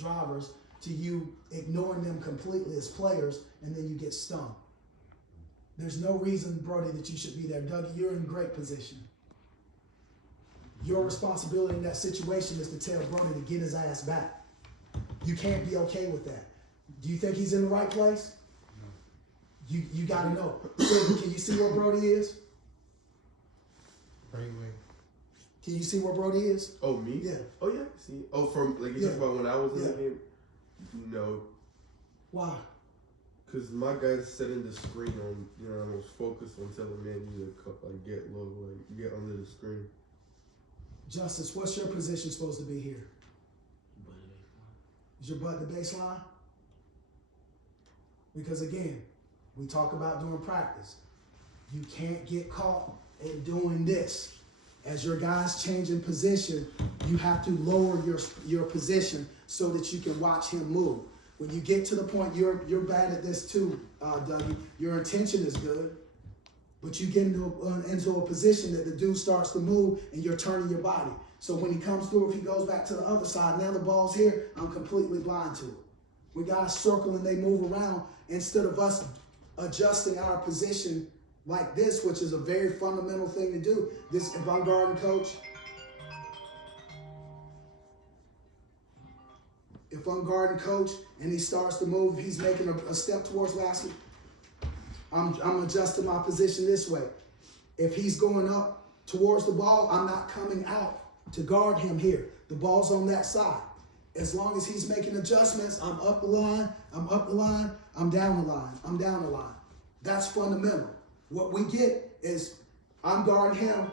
drivers to you ignoring them completely as players, and then you get stung. There's no reason, Brody, that you should be there. Dougie, you're in great position. Your responsibility in that situation is to tell Brody to get his ass back. You can't be okay with that. Do you think he's in the right place? No. You got to know. Can you see where Brody is? Right wing. Can you see where Brody is? Oh, me? Yeah. Oh, yeah. See? Oh, from, like, you talking about when I was in the game? No. Why? Because my guy's setting the screen on, I was focused on telling man you to get low, get under the screen. Justice, what's your position supposed to be here? Is your butt the baseline? Because again, we talk about during practice. You can't get caught in doing this. As your guy's changing position, you have to lower your position so that you can watch him move. When you get to the point, you're bad at this too, Dougie. Your intention is good, but you get into a position that the dude starts to move and you're turning your body. So when he comes through, if he goes back to the other side, now the ball's here, I'm completely blind to it. We guys circle and they move around instead of us adjusting our position like this, which is a very fundamental thing to do. This, if I'm guarding coach, and he starts to move, he's making a step towards basket, I'm adjusting my position this way. If he's going up towards the ball, I'm not coming out to guard him here. The ball's on that side. As long as he's making adjustments, I'm up the line, I'm up the line, I'm down the line, I'm down the line. That's fundamental. What we get is I'm guarding him.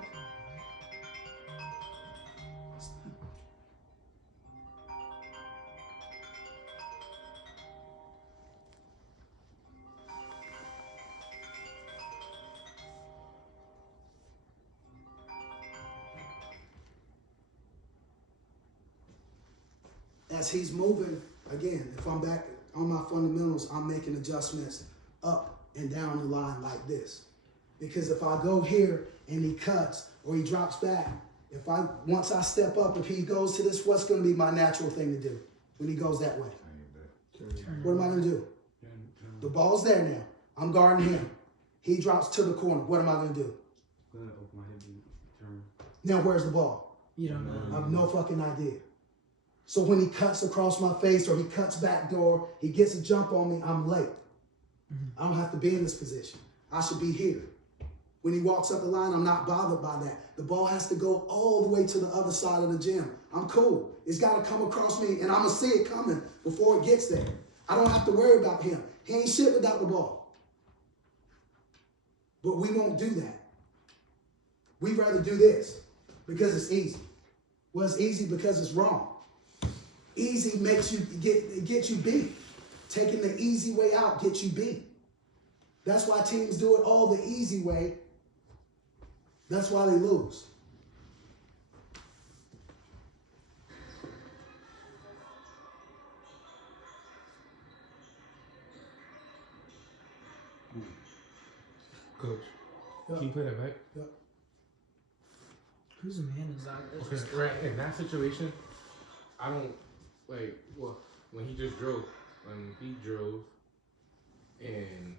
As he's moving, again, if I'm back on my fundamentals, I'm making adjustments up and down the line like this. Because if I go here and he cuts or he drops back, once I step up, if he goes to this, what's going to be my natural thing to do when he goes that way? What am I going to do? The ball's there now. I'm guarding him. He drops to the corner. What am I going to do? Now, where's the ball? You don't know. I have no fucking idea. So when he cuts across my face or he cuts back door, he gets a jump on me, I'm late. I don't have to be in this position. I should be here. When he walks up the line, I'm not bothered by that. The ball has to go all the way to the other side of the gym. I'm cool. It's got to come across me, and I'm going to see it coming before it gets there. I don't have to worry about him. He ain't shit without the ball. But we won't do that. We'd rather do this because it's easy. Well, it's easy because it's wrong. Easy makes you get you beat. Taking the easy way out gets you beat. That's why teams do it all the easy way. That's why they lose. Coach, can you play that back? Yep. Whose man is that? Okay, right. In that situation, I don't when he drove, and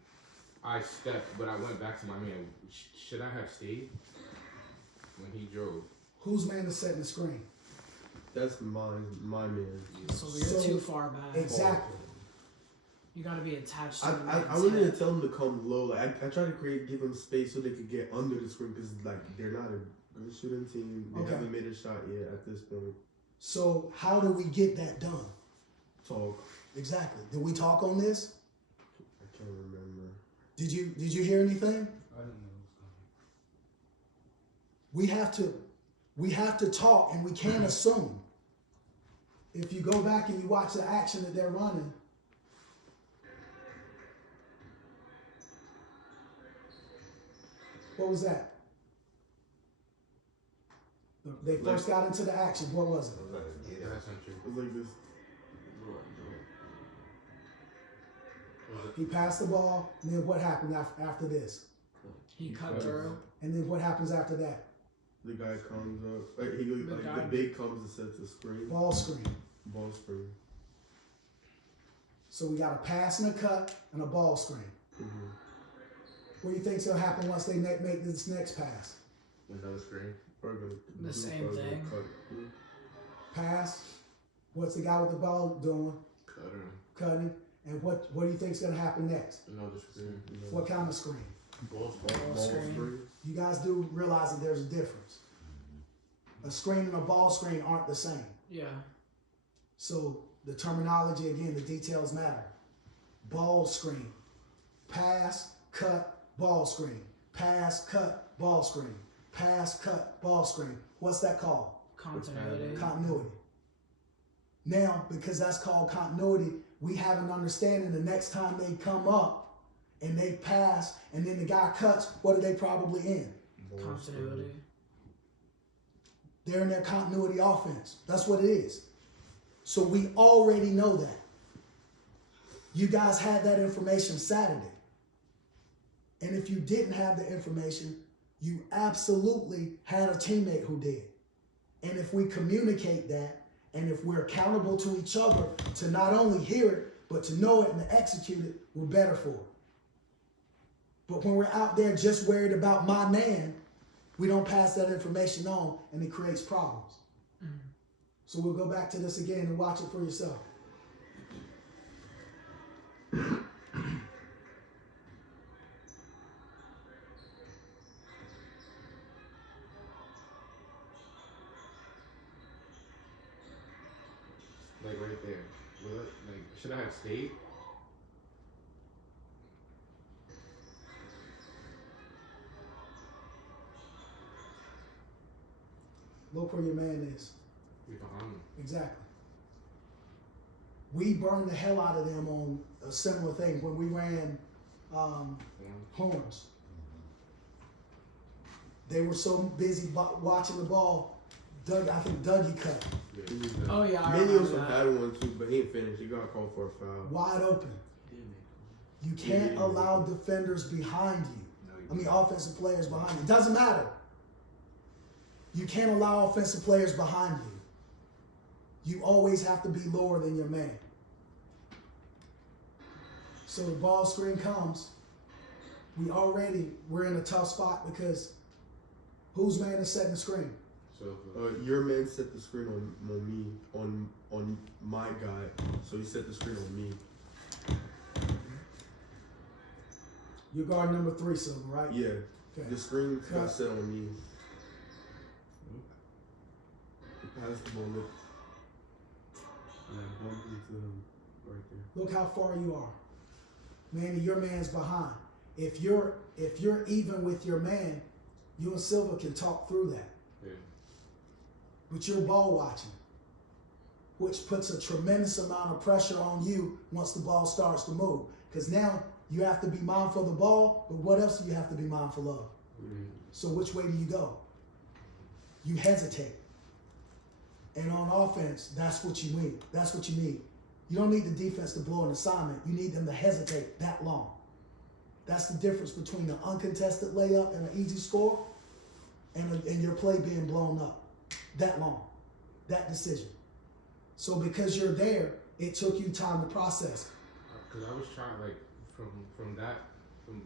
I stepped, but I went back to my man. Should I have stayed when he drove? Whose man is setting the screen? That's my man. So you're too far back. Exactly. You got to be attached to I wanted to tell him to come low. Like I tried to give him space so they could get under the screen because they're not a good shooting team. They haven't made a shot yet at this point. So how do we get that done? Talk. Exactly. Did we talk on this? I can't remember. Did you hear anything? I didn't know it was coming. We have to talk, and we can't assume. If you go back and you watch the action that they're running, what was that? They first got into the action. What was it? That's not true. It was like this. He passed the ball, and then what happened after this? He cut through. And then what happens after that? The guy comes up. The big comes and sets a screen. Ball screen. Ball screen. So we got a pass and a cut and a ball screen. Mm-hmm. What do you think's gonna happen once they make this next pass? Another screen. The same thing. Pass. What's the guy with the ball doing? Cutting. And what do you think's gonna happen next? Another screen. What kind of screen? Ball screen. You guys do realize that there's a difference. A screen and a ball screen aren't the same. Yeah. So the terminology, again, the details matter. Ball screen. Pass, cut, ball screen. Pass, cut, ball screen. Pass, cut, ball screen. What's that called? Continuity. Continuity. Now, because that's called continuity, we have an understanding the next time they come up and they pass and then the guy cuts, what are they probably in? Continuity. They're in their continuity offense. That's what it is. So we already know that. You guys had that information Saturday. And if you didn't have the information, you absolutely had a teammate who did. And if we communicate that, and if we're accountable to each other to not only hear it, but to know it and to execute it, we're better for it. But when we're out there just worried about my man, we don't pass that information on, and it creates problems. Mm-hmm. So we'll go back to this again and watch it for yourself. Like right there. Will it, like, should I have stayed? Look where your man is. You're behind me. Exactly. We burned the hell out of them on a similar thing when we ran horns. They were so busy watching the ball. I think Dougie cut. Yeah. Oh yeah, I Many remember also that. had one too, but he ain't finished. He got called for a foul. Wide open. You can't allow defenders behind you. Offensive players behind you. It doesn't matter. You can't allow offensive players behind you. You always have to be lower than your man. So the ball screen comes. We're in a tough spot because whose man is setting the screen? So Your man set the screen on me, on my guy. So he set the screen on me. You're guard number 3, Silver, right? Yeah. Okay. The screen Cut. got set on me. He passed the ball. Look. And I bumped into him right there. Look how far you are. Manny, your man's behind. If you're even with your man, you and Silva can talk through that. yeah. But you're ball watching, which puts a tremendous amount of pressure on you once the ball starts to move. Because now you have to be mindful of the ball, but what else do you have to be mindful of? Mm-hmm. So which way do you go? You hesitate. And on offense, that's what you need. That's what you need. You don't need the defense to blow an assignment. You need them to hesitate that long. That's the difference between an uncontested layup and an easy score and your play being blown up that long, that decision. So because you're there, it took you time to process. Because I was trying, like, from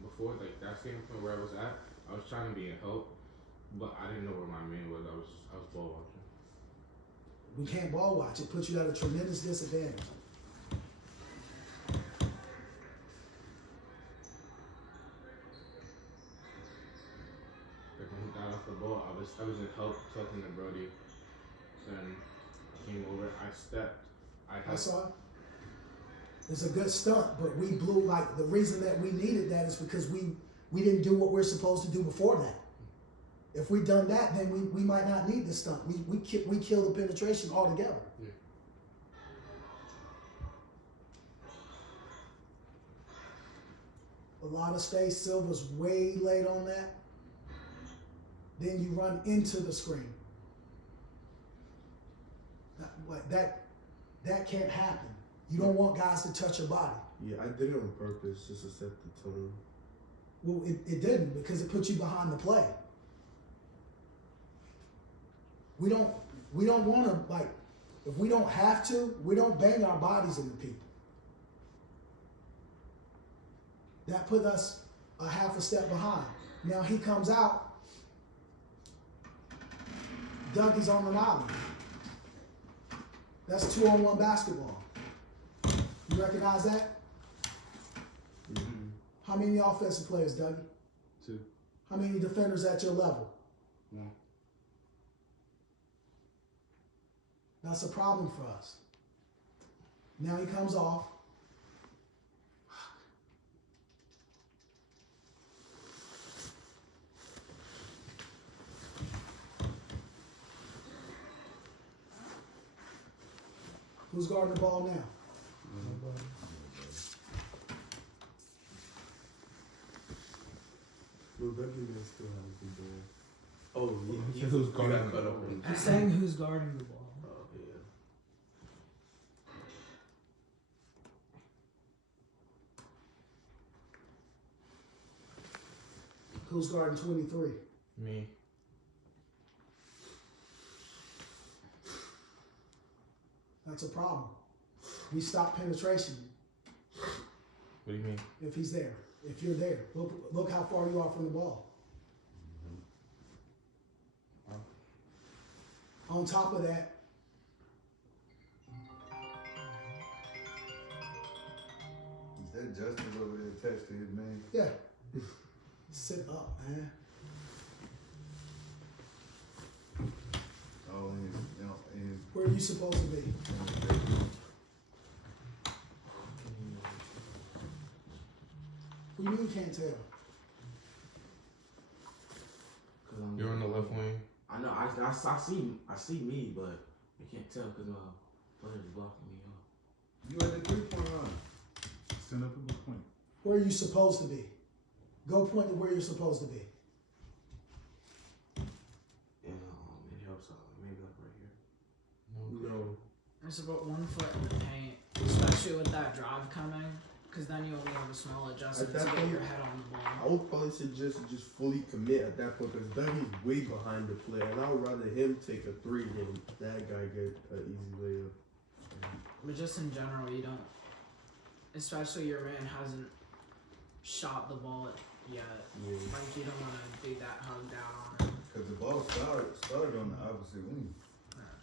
before, like, that standpoint where I was at, I was trying to be a help, but I didn't know where my man was. I was ball watching. We can't ball watch. It puts you at a tremendous disadvantage. Like, when he got off the ball, I was in help talking to Brody. Then I came over, I stepped. I saw it. It's a good stunt, but we blew, like, the reason that we needed that is because we didn't do what we're supposed to do before that. If we'd done that, then we might not need this stunt. We kill the penetration altogether. Yeah. A lot of space. Silver's way late on that. Then you run into the screen. That can't happen. You don't want guys to touch your body. Yeah, I did it on purpose just to set the tone. Well, it didn't because it put you behind the play. We don't want to, like, if we don't have to, we don't bang our bodies into people. That put us a half a step behind. Now he comes out. Dougie's on an island. That's 2-on-1 basketball. You recognize that? Mm-hmm. How many offensive players, Dougie? 2. How many defenders at your level? 1. That's a problem for us. Now he comes off. Who's guarding the ball now? Well, Dougie may still have the ball. Oh, he Who's got guarding cut the off. ball? I'm saying who's guarding the ball. Oh, yeah. Who's guarding 23? Me. That's a problem. We stop penetration What do you mean? if he's there. If you're there, look how far you are from the ball. On top of that, Is that Justice over there attached to his name? yeah, sit up, man. Oh, in his, in his, Where are you supposed to be? What do you mean you can't tell? You're on the left wing. I know. I see me, but I can't tell because my player is blocking me off. You at the 3-point line. Send up a good point. Where are you supposed to be? Go point to where you're supposed to be. And it helps out. Maybe like right here. No. It's about 1 foot in the paint, especially with that drive coming, because then you only have a small adjustment At to that get your point, head on the I ball. would probably suggest to just fully commit at that point because Dougie's way behind the player, and I would rather him take a 3 than that guy get an easy layup. But just in general, you don't, especially your man hasn't shot the ball yet. Yeah. Like, you don't want to be that hugged out on him. Cause the ball started on the opposite wing.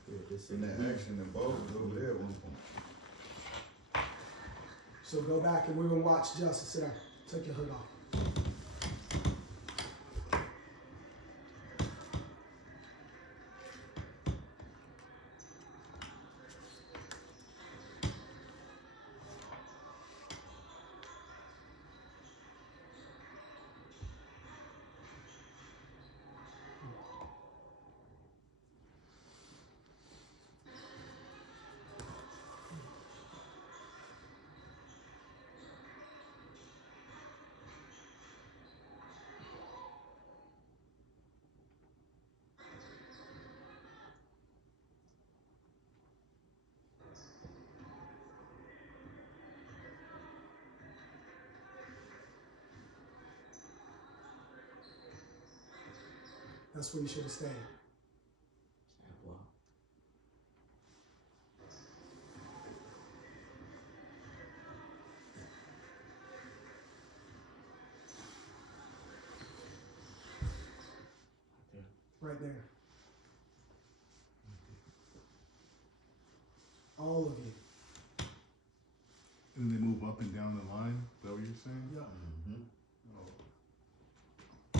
Yeah, they say In that action, the ball was over there at one point. So go back and we're gonna watch Justice. Sit down. Take your hood off. That's where you should have stayed. Stand block. Right there. All of you. And they move up and down the line. Is that what you're saying? Yeah.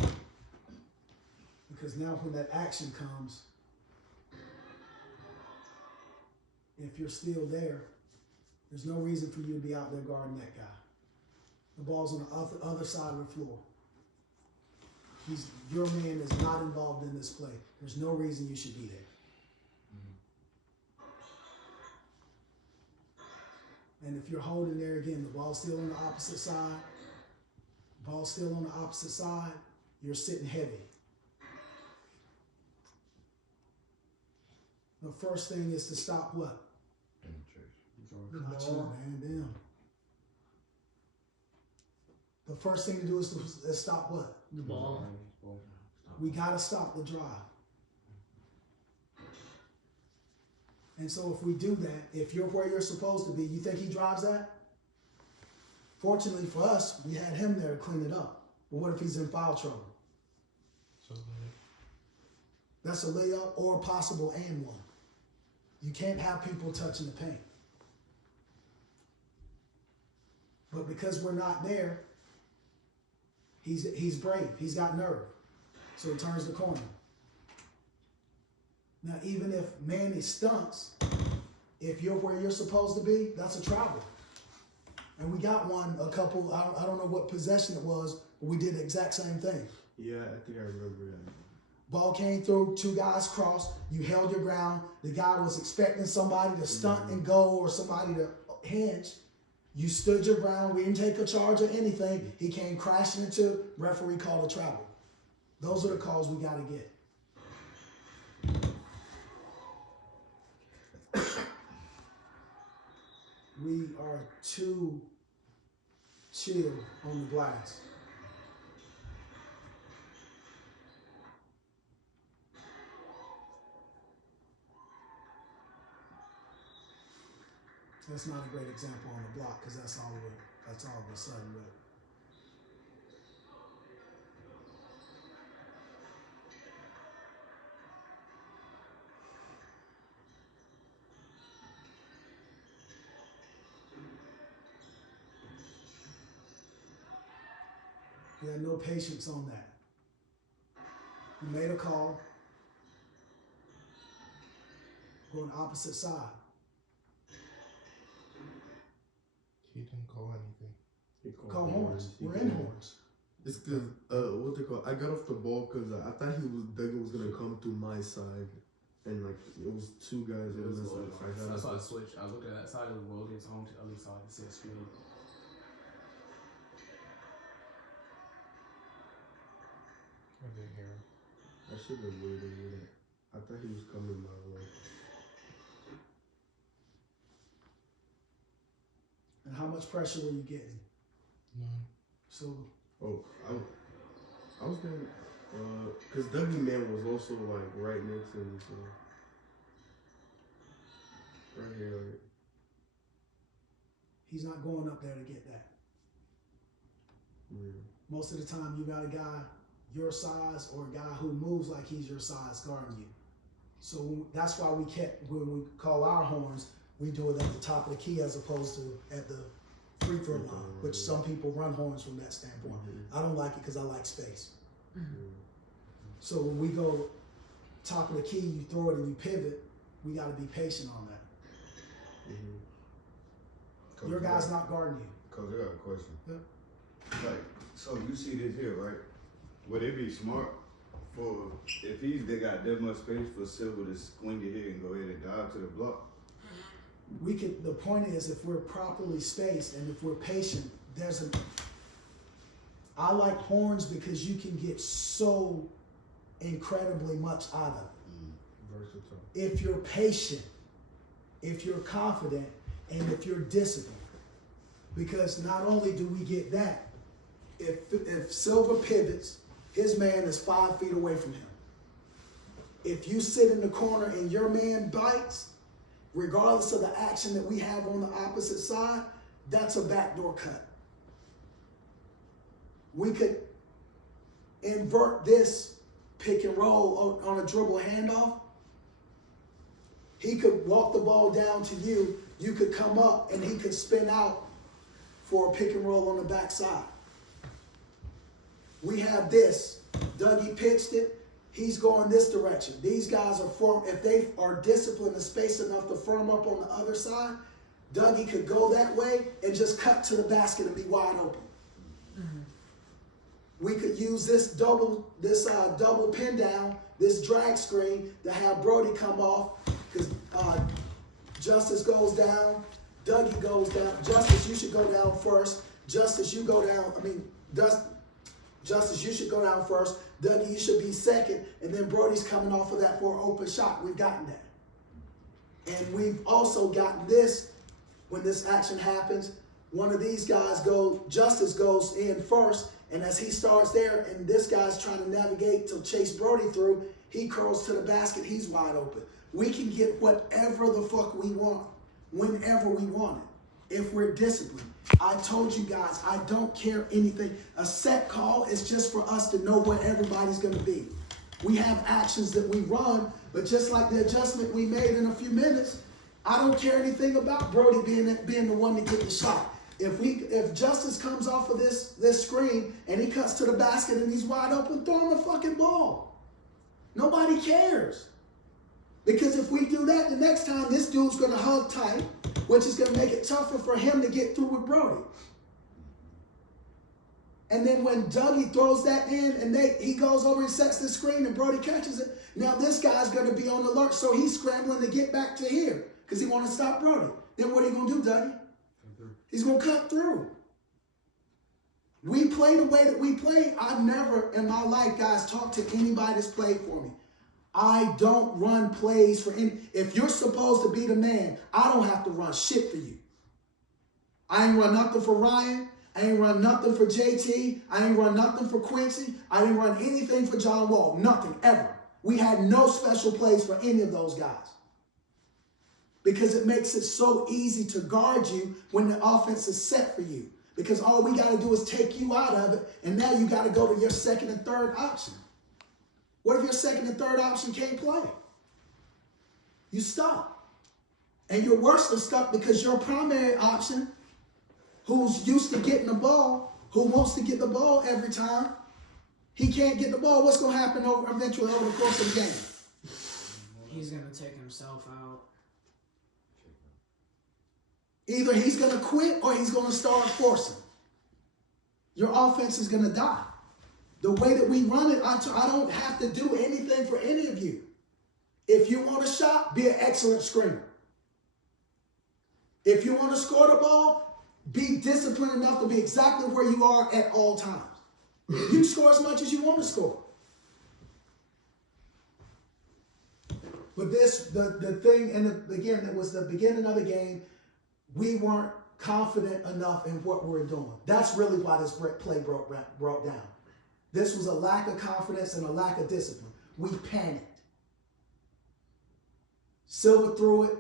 Oh. Because now when that action comes, if you're still there, there's no reason for you to be out there guarding that guy. The ball's on the other side of the floor. Your man is not involved in this play. There's no reason you should be there. And if you're holding there again, the ball's still on the opposite side. Ball's still on the opposite side. You're sitting heavy. The first thing is to stop what? Penetration. Not you, man. Damn. The first thing to do is to stop what? The ball. We gotta stop the drive. And so if we do that, if you're where you're supposed to be, you think he drives that? Fortunately for us, we had him there to clean it up. But what if he's in foul trouble? So That's a layup or a possible and one. You can't have people touching the paint. But because we're not there, he's brave. He's got nerve. So he turns the corner. Now, even if Manny stunts, if you're where you're supposed to be, that's a travel. And we got one a couple, I don't know what possession it was, but we did the exact same thing. Yeah, I think I remember that. Ball came through, two guys crossed, you held your ground. The guy was expecting somebody to stunt and go or somebody to hinge. You stood your ground, we didn't take a charge or anything. He came crashing into, referee called a travel. Those are the calls we got to get. We are too chill on the glass. That's not a great example on the block because that's all of a sudden. But we had no patience on that. We made a call. Going opposite side. he didn't call anything. He Call horns. He We're called in horns. It's because, what they call, I got off the ball because I thought Duggan was going to come through my side. And, like, it was two guys on this side. So I got That's off why I switched. I looked at that side of the world against home to the other side to see a field. I didn't hear him. I should have waited with it. I thought he was coming my way. And how much pressure were you getting? None. So Oh, I was getting, because Dougie Man was also, like, right next to me, so. Right here, like. he's not going up there to get that. Yeah. Most of the time, you got a guy your size or a guy who moves like he's your size guarding you. So that's why when we call our horns, we do it at the top of the key as opposed to at the free throw line, which some people run horns from that standpoint. I don't like it because I like space. So when we go top of the key, you throw it and you pivot, we got to be patient on that. Coach, Your guy's not guarding you. Coach, I got a question. Yeah. Like, so you see this here, right? Would it be smart for, if they got that much space for Silver to swing it here and go ahead and dive to the block? The point is, if we're properly spaced and if we're patient, I like horns because you can get so incredibly much out of it. Versatile. If you're patient, if you're confident, and if you're disciplined. Because not only do we get that, if Silver pivots, his man is 5 feet away from him. If you sit in the corner and your man bites, regardless of the action that we have on the opposite side, that's a backdoor cut. We could invert this pick and roll on a dribble handoff. He could walk the ball down to you. You could come up and he could spin out for a pick and roll on the backside. We have this. Dougie pitched it. He's going this direction. These guys are if they are disciplined and spaced enough to firm up on the other side, Dougie could go that way and just cut to the basket and be wide open. We could use this double pin down, this drag screen to have Brody come off because Justice goes down, Dougie goes down. Justice, you should go down first. Justice, you go down. Justice, you should go down first. Dougie, you should be second. And then Brody's coming off of that for an open shot. We've gotten that. And we've also gotten this, when this action happens, one of these guys Justice goes in first, and as he starts there, and this guy's trying to navigate to chase Brody through, he curls to the basket, he's wide open. We can get whatever the fuck we want, whenever we want it. if we're disciplined. I told you guys, I don't care anything. A set call is just for us to know where everybody's going to be. We have actions that we run, but just like the adjustment we made in a few minutes, I don't care anything about Brody being the one to get the shot. If Justice comes off of this screen and he cuts to the basket and he's wide open, throw him the fucking ball. Nobody cares. Because if we do that, the next time this dude's going to hug tight, which is going to make it tougher for him to get through with Brody. And then when Dougie throws that in and he goes over and sets the screen and Brody catches it, now this guy's going to be on alert, so he's scrambling to get back to here because he wants to stop Brody. Then what are you going to do, Dougie? He's going to cut through. We play the way that we play. I've never in my life, guys, talked to anybody that's played for me. I don't run plays for any. If you're supposed to be the man, I don't have to run shit for you. I ain't run nothing for Ryan. I ain't run nothing for JT. I ain't run nothing for Quincy. I didn't run anything for John Wall. Nothing, ever. We had no special plays for any of those guys. Because it makes it so easy to guard you when the offense is set for you. Because all we got to do is take you out of it, and now you got to go to your second and third option. What if your second and third option can't play? You stop. And you're worse than stuck because your primary option, who's used to getting the ball, who wants to get the ball every time, he can't get the ball. What's going to happen eventually over the course of the game? He's going to take himself out. Either he's going to quit or he's going to start forcing. Your offense is going to die. The way that we run it, I don't have to do anything for any of you. If you want a shot, be an excellent screamer. If you want to score the ball, be disciplined enough to be exactly where you are at all times. You score as much as you want to score. But the thing, and again, it was the beginning of the game, we weren't confident enough in what we were doing. That's really why this play broke down. This was a lack of confidence and a lack of discipline. We panicked. Silver threw it.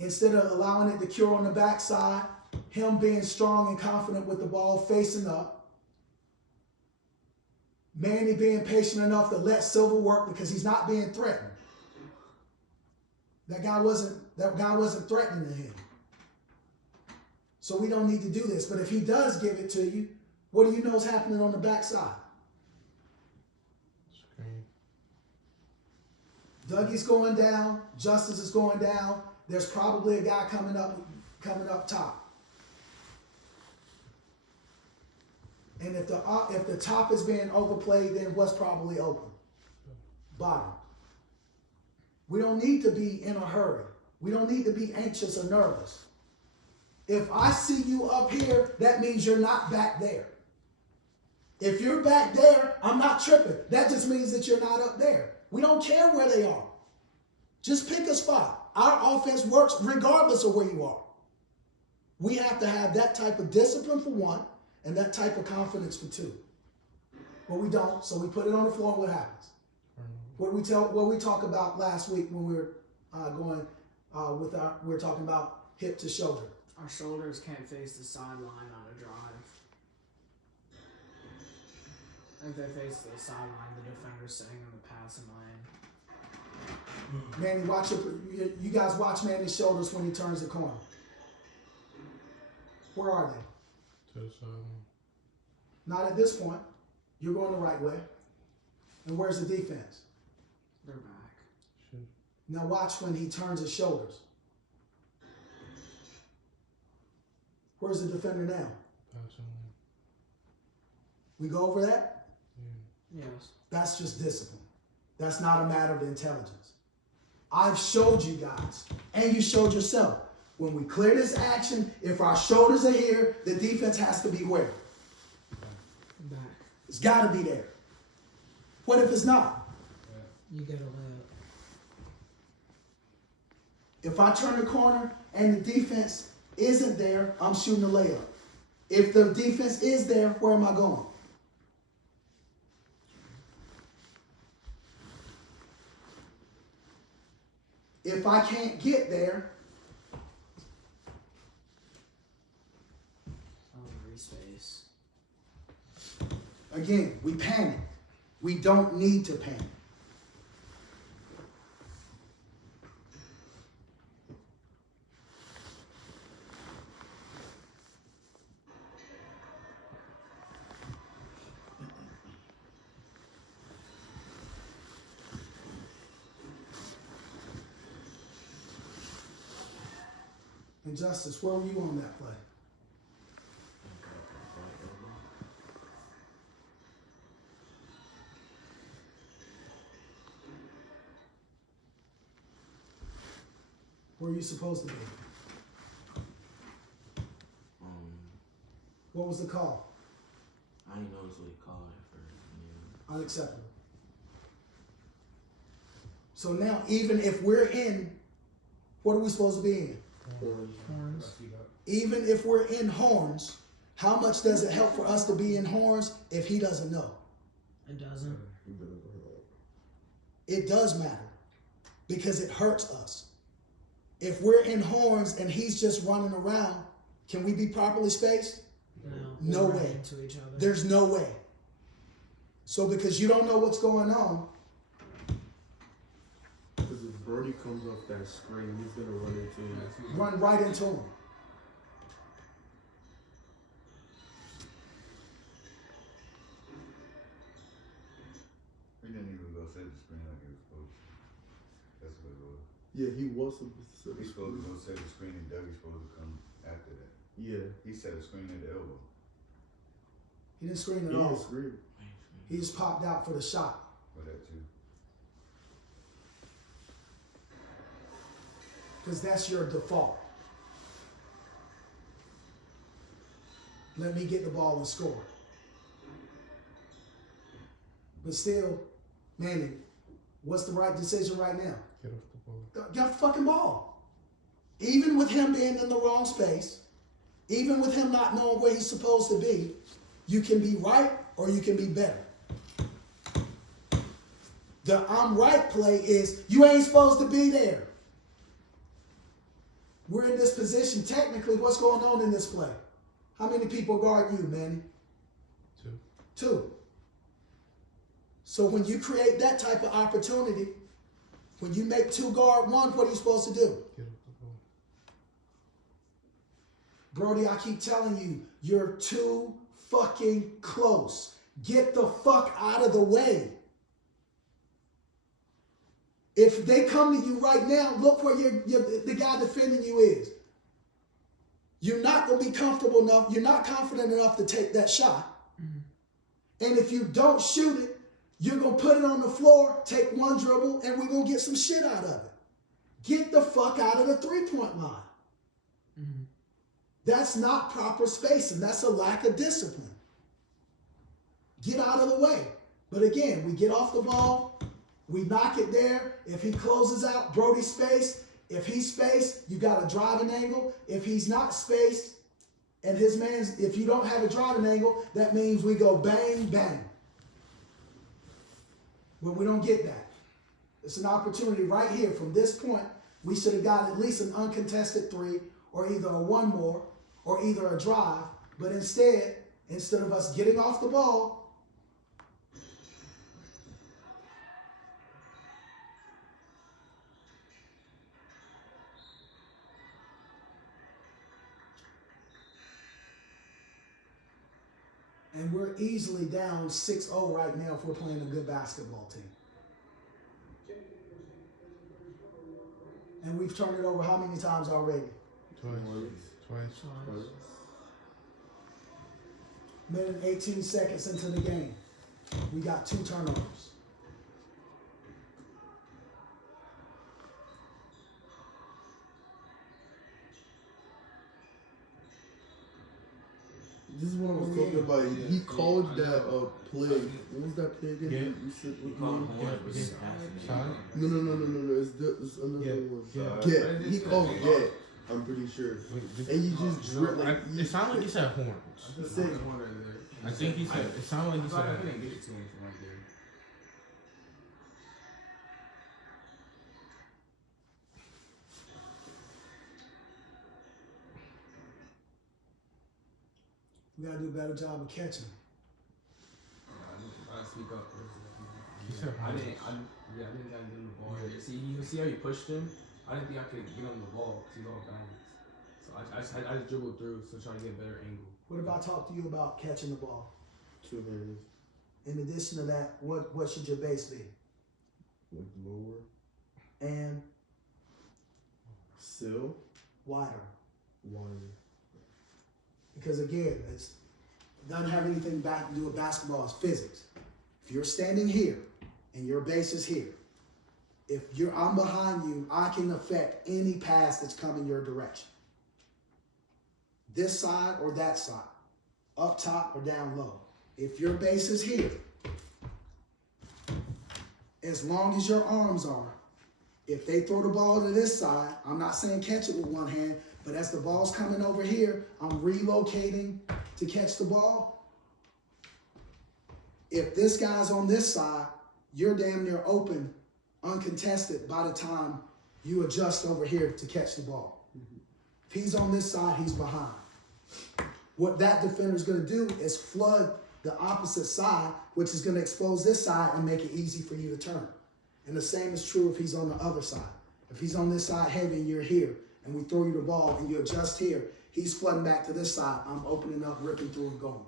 Instead of allowing it to cure on the backside, him being strong and confident with the ball facing up. Manny being patient enough to let Silver work because he's not being threatened. That guy wasn't threatening to him. So we don't need to do this. But if he does give it to you, what do you know is happening on the backside? Dougie's going down. Justice is going down. There's probably a guy coming up top. And if the top is being overplayed, then what's probably open? Bottom. We don't need to be in a hurry. We don't need to be anxious or nervous. If I see you up here, that means you're not back there. If you're back there, I'm not tripping. That just means that you're not up there. We don't care where they are. Just pick a spot. Our offense works regardless of where you are. We have to have that type of discipline for one, and that type of confidence for two. But we don't, so we put it on the floor and what happens? What we talked about last week when we were we were talking about hip to shoulder. Our shoulders can't face the sideline on a drive. If they face the sideline, the defender's sitting in the passing lane. Manny, you guys watch Manny's shoulders when he turns the corner. Where are they? To the sideline. Not at this point. You're going the right way. And where's the defense? They're back. Now watch when he turns his shoulders. Where's the defender now? Passing lane. We go over that? Yes. That's just discipline. That's not a matter of intelligence. I've showed you guys, and you showed yourself. When we clear this action, if our shoulders are here, the defense has to be where? Back. It's got to be there. What if it's not? You get a layup. If I turn the corner and the defense isn't there, I'm shooting a layup. If the defense is there, where am I going? If I can't get there, free space. Again, we panic. We don't need to panic. And Justice, where were you on that play? Where are you supposed to be? What was the call? I didn't notice what he called at first. Yeah. Unacceptable. So now, even if we're in, what are we supposed to be in? Horns. Even if we're in horns, how much does it help for us to be in horns if he doesn't know? It doesn't. It does matter because it hurts us. If we're in horns and he's just running around, can we be properly spaced? No We'll run way. into each other. There's no way. So because you don't know what's going on, Because if Brody comes off that screen, he's gonna run into you. run right into him. He didn't even go set the screen like he was supposed to. That's what it was. Yeah, he was supposed to set the He's supposed to screen. go set the screen and Dougie's supposed to come after that. Yeah, He set a screen at the elbow. He didn't screen he at didn't all. screen. He just popped out for the shot. For that too. Because that's your default. Let me get the ball and score. But still, Manny, what's the right decision right now? Get off the ball. Get off the fucking ball. Even with him being in the wrong space, even with him not knowing where he's supposed to be, you can be right or you can be better. The I'm right play is you ain't supposed to be there. We're in this position. Technically, what's going on in this play? How many people guard you, Manny? 2. 2. So when you create that type of opportunity, when you make 2 guard 1, what are you supposed to do? Get off the ball. Brody, I keep telling you, you're too fucking close. Get the fuck out of the way. If they come to you right now, look where the guy defending you is. You're not going to be comfortable enough. You're not confident enough to take that shot. Mm-hmm. And if you don't shoot it, you're going to put it on the floor, take 1 dribble, and we're going to get some shit out of it. Get the fuck out of the 3-point line. Mm-hmm. That's not proper spacing. That's a lack of discipline. Get out of the way. But again, we get off the ball. We knock it there. If he closes out, Brody's space. If he's spaced, you got a driving angle. If he's not spaced, and his man's, if you don't have a driving angle, that means we go bang, bang. But we don't get that. It's an opportunity right here from this point. We should have got at least an uncontested 3, or either a 1 more, or either a drive. But instead of us getting off the ball, and we're easily down 6-0 right now if we're playing a good basketball team. And we've turned it over how many times already? Twice. Minute 18 seconds into the game. We got 2 turnovers. This is what I was talking about. He called that play. What was that play again? Yeah. You said He what called name? horns, but he passed it. Side? No. It's another one. Yeah. Get. He called get. I'm pretty sure. And you just drip like. It sounded like he said horns. He said, I think he said. It sounded like he said. I didn't get it to him from right there. We gotta do a better job of catching. I speak up first. You said I didn't think I did the ball. You see how you pushed him? I didn't think I could get on the ball because he's off balance. So I just dribbled through to try to get a better angle. What if I talk to you about catching the ball? 2 hands. In addition to that, what should your base be? Like lower. And Sill. wider. Wider. Because again, it doesn't have anything back to do with basketball, it's physics. If you're standing here and your base is here, I'm behind you, I can affect any pass that's coming your direction. This side or that side, up top or down low. If your base is here, as long as your arms are, if they throw the ball to this side, I'm not saying catch it with one hand, but as the ball's coming over here, I'm relocating to catch the ball. If this guy's on this side, you're damn near open, uncontested by the time you adjust over here to catch the ball. If he's on this side, he's behind. What that defender is going to do is flood the opposite side, which is going to expose this side and make it easy for you to turn. And the same is true if he's on the other side. If he's on this side heavy and you're here, and we throw you the ball and you adjust here, he's flooding back to this side. I'm opening up, ripping through and going.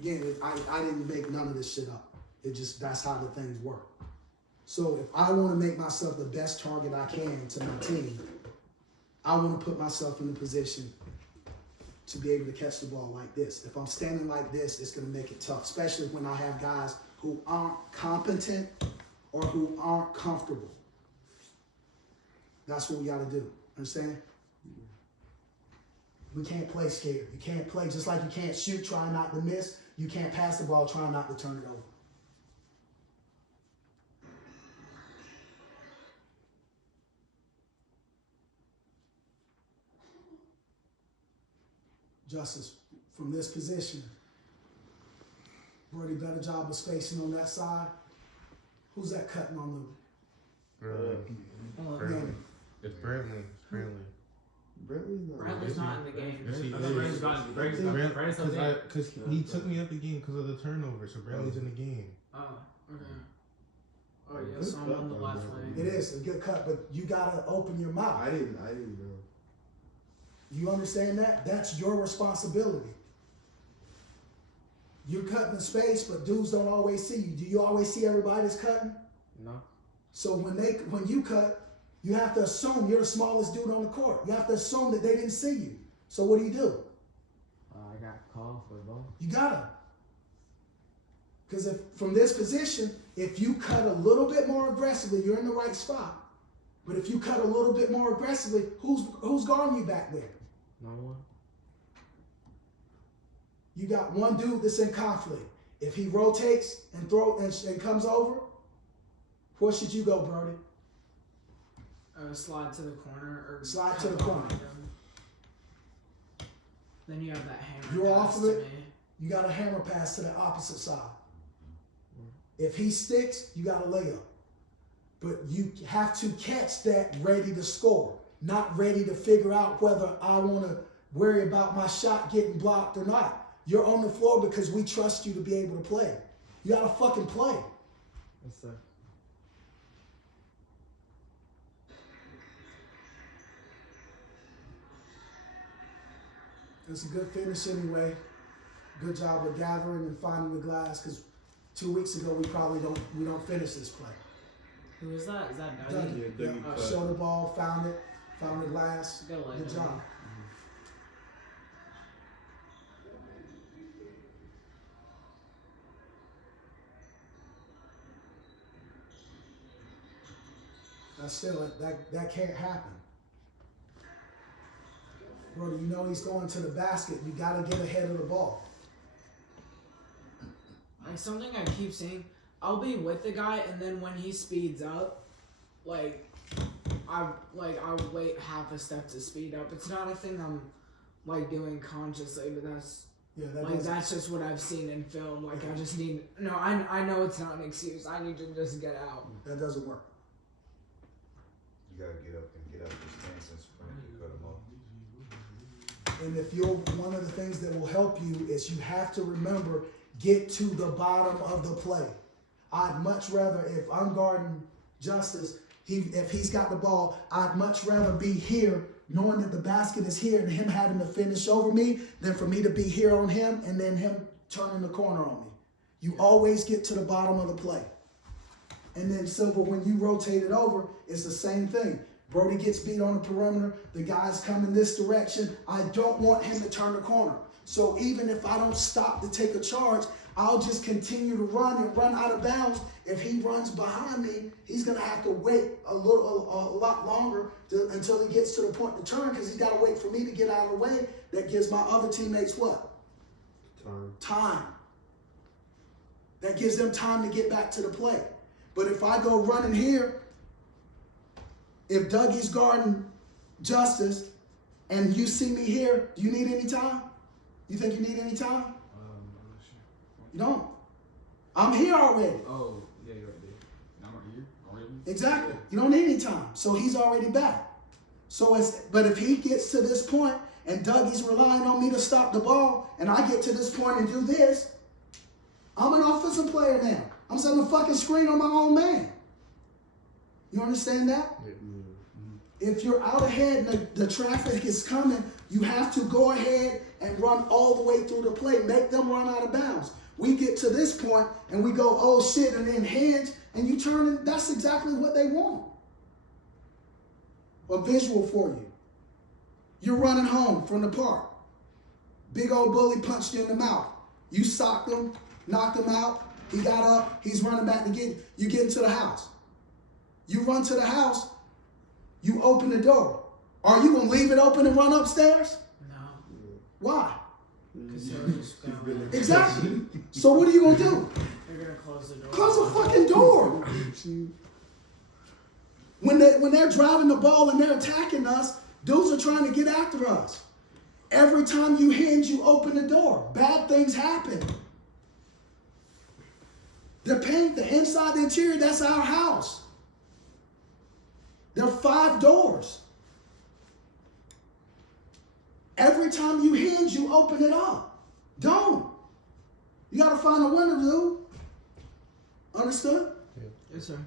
Again, I didn't make none of this shit up. That's how the things work. So if I want to make myself the best target I can to my team, I want to put myself in a position to be able to catch the ball like this. If I'm standing like this, it's going to make it tough, especially when I have guys who aren't competent or who aren't comfortable. That's what we got to do. Understand? We can't play scared. You can't play just like you can't shoot, trying not to miss. You can't pass the ball, trying not to turn it over. Justice, from this position, Brody, better job of spacing on that side. Who's that cutting on Brantley. It's Brantley. Brantley's not. Brantley's not in the game. Yes, he I thought Brandon's got Brandon's not there. Because he took me out the game because of the turnover, so Brantley's in the game. Oh, okay. Oh, yeah, so I'm on the left lane. It is a good cut, but you gotta open your mouth. I didn't know. You understand that? That's your responsibility. You're cutting the space, but dudes don't always see you. Do you always see everybody that's cutting? No. So when you cut, you have to assume you're the smallest dude on the court. You have to assume that they didn't see you. So what do? I got called for the ball. You gotta. Because if from this position, if you cut a little bit more aggressively, you're in the right spot. But if you cut a little bit more aggressively, who's guarding you back there? No one. You got one dude that's in conflict. If he rotates and comes over, where should you go, Brody? Slide to the corner or Slide to cut the corner. behind him. Then you have that hammer. You're pass off of to it? me. You got a hammer pass to the opposite side. If he sticks, you got a layup. But you have to catch that ready to score, not ready to figure out whether I want to worry about my shot getting blocked or not. You're on the floor because we trust you to be able to play. You got to fucking play. Yes, sir. It's a good finish anyway. Good job of gathering and finding the glass, because 2 weeks ago we don't finish this play. Who is that? Is that Dougie. Dougie? Yeah, Dougie cut. Showed the ball, found the glass. Go lay Good Dougie. job. That's still that can't happen. Brother, you know he's going to the basket. You got to get ahead of the ball. Like something I keep seeing, I'll be with the guy and then when he speeds up, I'll wait half a step to speed up. It's not a thing I'm doing consciously, but that's just what I've seen in film. I just need I know it's not an excuse. I need to just get out. That doesn't work. You gotta get up and get out the stance and sprint and cut him off. And if you're, one of the things that will help you is you have to remember, get to the bottom of the play. I'd much rather, if I'm guarding Justice, if he's got the ball, I'd much rather be here knowing that the basket is here and him having to finish over me than for me to be here on him and then him turning the corner on me. You always get to the bottom of the play. And then Silver, when you rotate it over, it's the same thing. Brody gets beat on the perimeter. The guys come in this direction. I don't want him to turn the corner. So even if I don't stop to take a charge, I'll just continue to run and run out of bounds. If he runs behind me, he's going to have to wait a lot longer until he gets to the point to turn, because he's got to wait for me to get out of the way. That gives my other teammates what? Time. That gives them time to get back to the play. But if I go running here, if Dougie's guarding Justice and you see me here, do you need any time? You think you need any time? I'm not sure. You don't. I'm here already. Oh, yeah, you're right there. I'm right here already. Exactly. You don't need any time. So he's already back. But if he gets to this point and Dougie's relying on me to stop the ball and I get to this point and do this, I'm an offensive player now. I'm setting a fucking screen on my own man. You understand that? Yeah. If you're out ahead and the traffic is coming, you have to go ahead and run all the way through the play. Make them run out of bounds. We get to this point and we go, oh shit, and then hands, and you turn it. That's exactly what they want. A visual for you. You're running home from the park. Big old bully punched you in the mouth. You socked him, knocked him out. He got up. He's running back to get you. Get into the house. You run to the house. You open the door. Are you going to leave it open and run upstairs? No. Why? Because they're just going to... Exactly. So what are you going to do? They're going to close the door. Close the fucking door. When they're driving the ball and they're attacking us, dudes are trying to get after us. Every time you hinge, you open the door. Bad things happen. The paint, the inside, the interior, that's our house. There are 5 doors. Every time you hinge, you open it up. Don't. You got to find a window, dude. Understood? Yes, sir.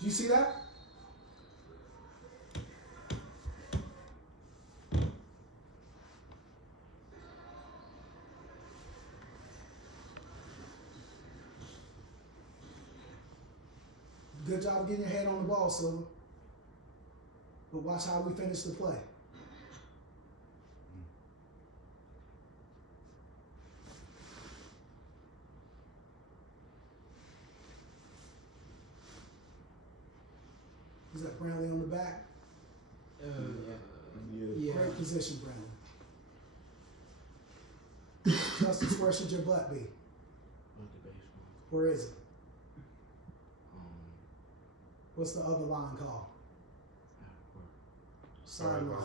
You see that? Good job of getting your head on the ball, Silver. But watch how we finish the play. Is that Brantley on the back? Yeah. Great position, Brantley. Justice, where should your butt be? Where is it? What's the other line called? Sideline.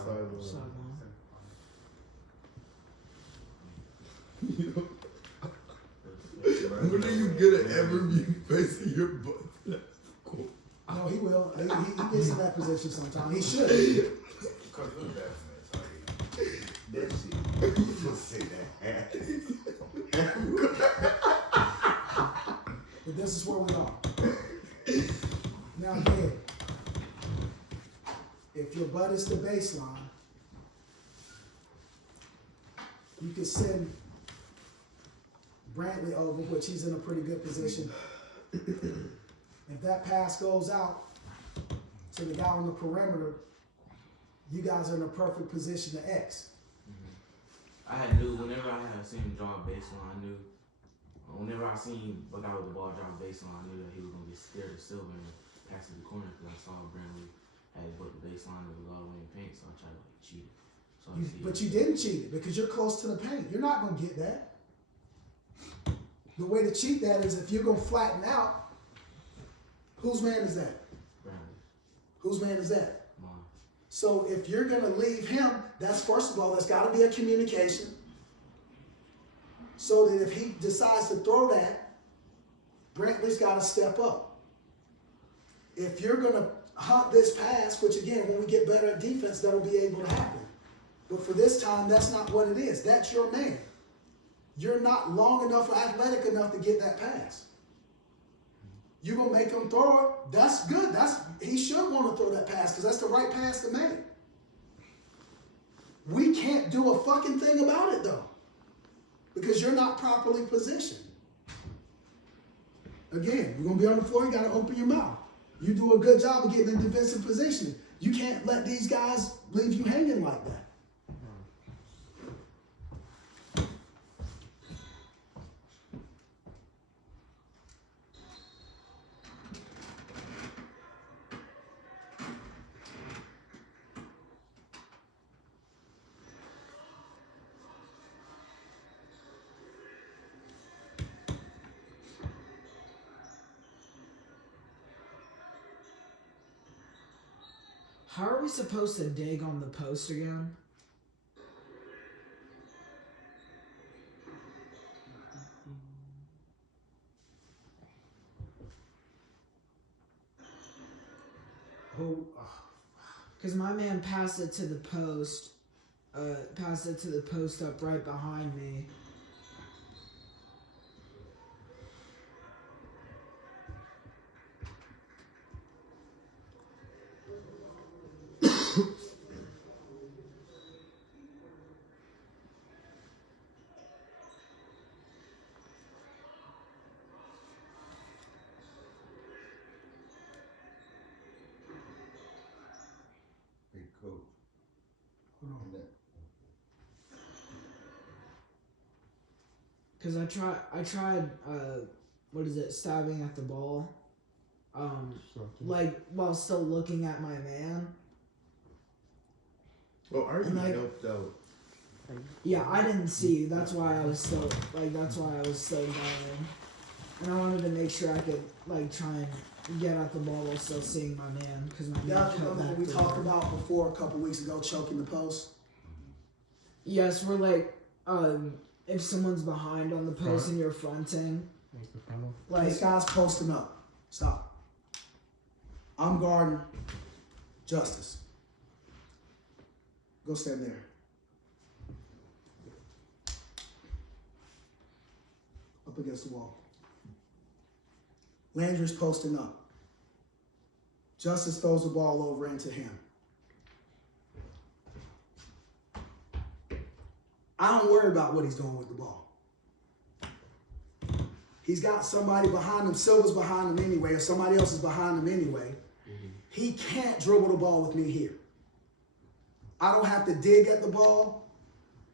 When are you gonna ever be facing your butt? Cool. No, he will. He gets in that position sometime. He should. Because look at that. That shit. You just say that. But this is where we are. Now, again, if your butt is the baseline, you can send Brantley over, which he's in a pretty good position. If that pass goes out to the guy on the perimeter, you guys are in a perfect position to X. I knew whenever I had seen him draw a baseline, I knew whenever I seen what guy with the ball draw a baseline, I knew that he was gonna get scared of Silver and pass to the corner because I saw Brantley had put the baseline and was all the way in paint, so I tried to cheat it. So But you didn't cheat it because you're close to the paint. You're not gonna get that. The way to cheat that is if you're gonna flatten out. Whose man is that? Brantley, Whose man is that? mine. So if you're going to leave him, that's first of all, there's got to be a communication. So that if he decides to throw that, Brantley's got to step up. If you're going to hunt this pass, which again, when we get better at defense, that'll be able to happen. But for this time, that's not what it is. That's your man. You're not long enough or athletic enough to get that pass. You're going to make him throw it. That's good. He should want to throw that pass because that's the right pass to make. We can't do a fucking thing about it, though, because you're not properly positioned. Again, you're going to be on the floor. You got to open your mouth. You do a good job of getting in defensive positioning. You can't let these guys leave you hanging like that. How are we supposed to dig on the post again? Because my man passed it to the post. Passed it to the post up right behind me. Hey, coach. Because I tried, stabbing at the ball. Like, while still looking at my man. Well, I already And I- helped out. Yeah, I didn't see. That's why I was so going. And I wanted to make sure I could, try and get at the ball while still seeing my man. Because my Yeah, man cut remember back what we the talked road. about before a couple weeks ago, choking the post? Yes, we're if someone's behind on the post and you're fronting, Like the funnel. This guy's posting up. Stop. I'm guarding Justice. Go stand there. Up against the wall. Landry's posting up. Justice throws the ball over into him. I don't worry about what he's doing with the ball. He's got somebody behind him. Silver's behind him anyway, or somebody else is behind him anyway. He can't dribble the ball with me here. I don't have to dig at the ball.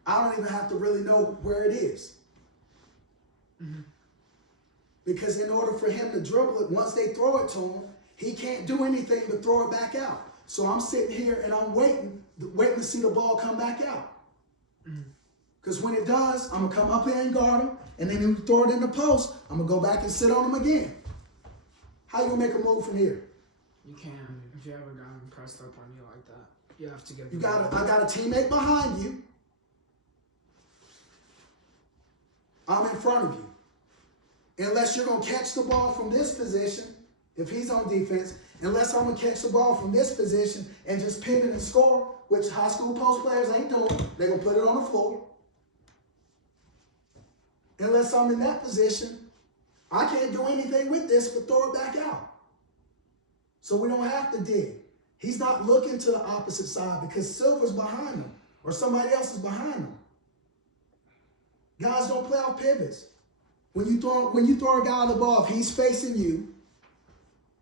I don't even have to really know where it is. Because in order for him to dribble it, once they throw it to him, he can't do anything but throw it back out. So I'm sitting here and I'm waiting to see the ball come back out. Because when it does, I'm going to come up here and guard him, and then when you throw it in the post, I'm going to go back and sit on him again. How you going to make a move from here? you can't. If you have a guy pressed up on you like that, you have to get the I ball. got a teammate behind you. I'm in front of you. Unless you're going to catch the ball from this position, if he's on defense, unless I'm going to catch the ball from this position and just pivot and score, which high school post players ain't doing. They're going to put it on the floor. Unless I'm in that position, I can't do anything with this but throw it back out. So we don't have to dig. He's not looking to the opposite side because Silver's behind him or somebody else is behind him. Guys don't play off pivots. When you throw a guy on the ball, if he's facing you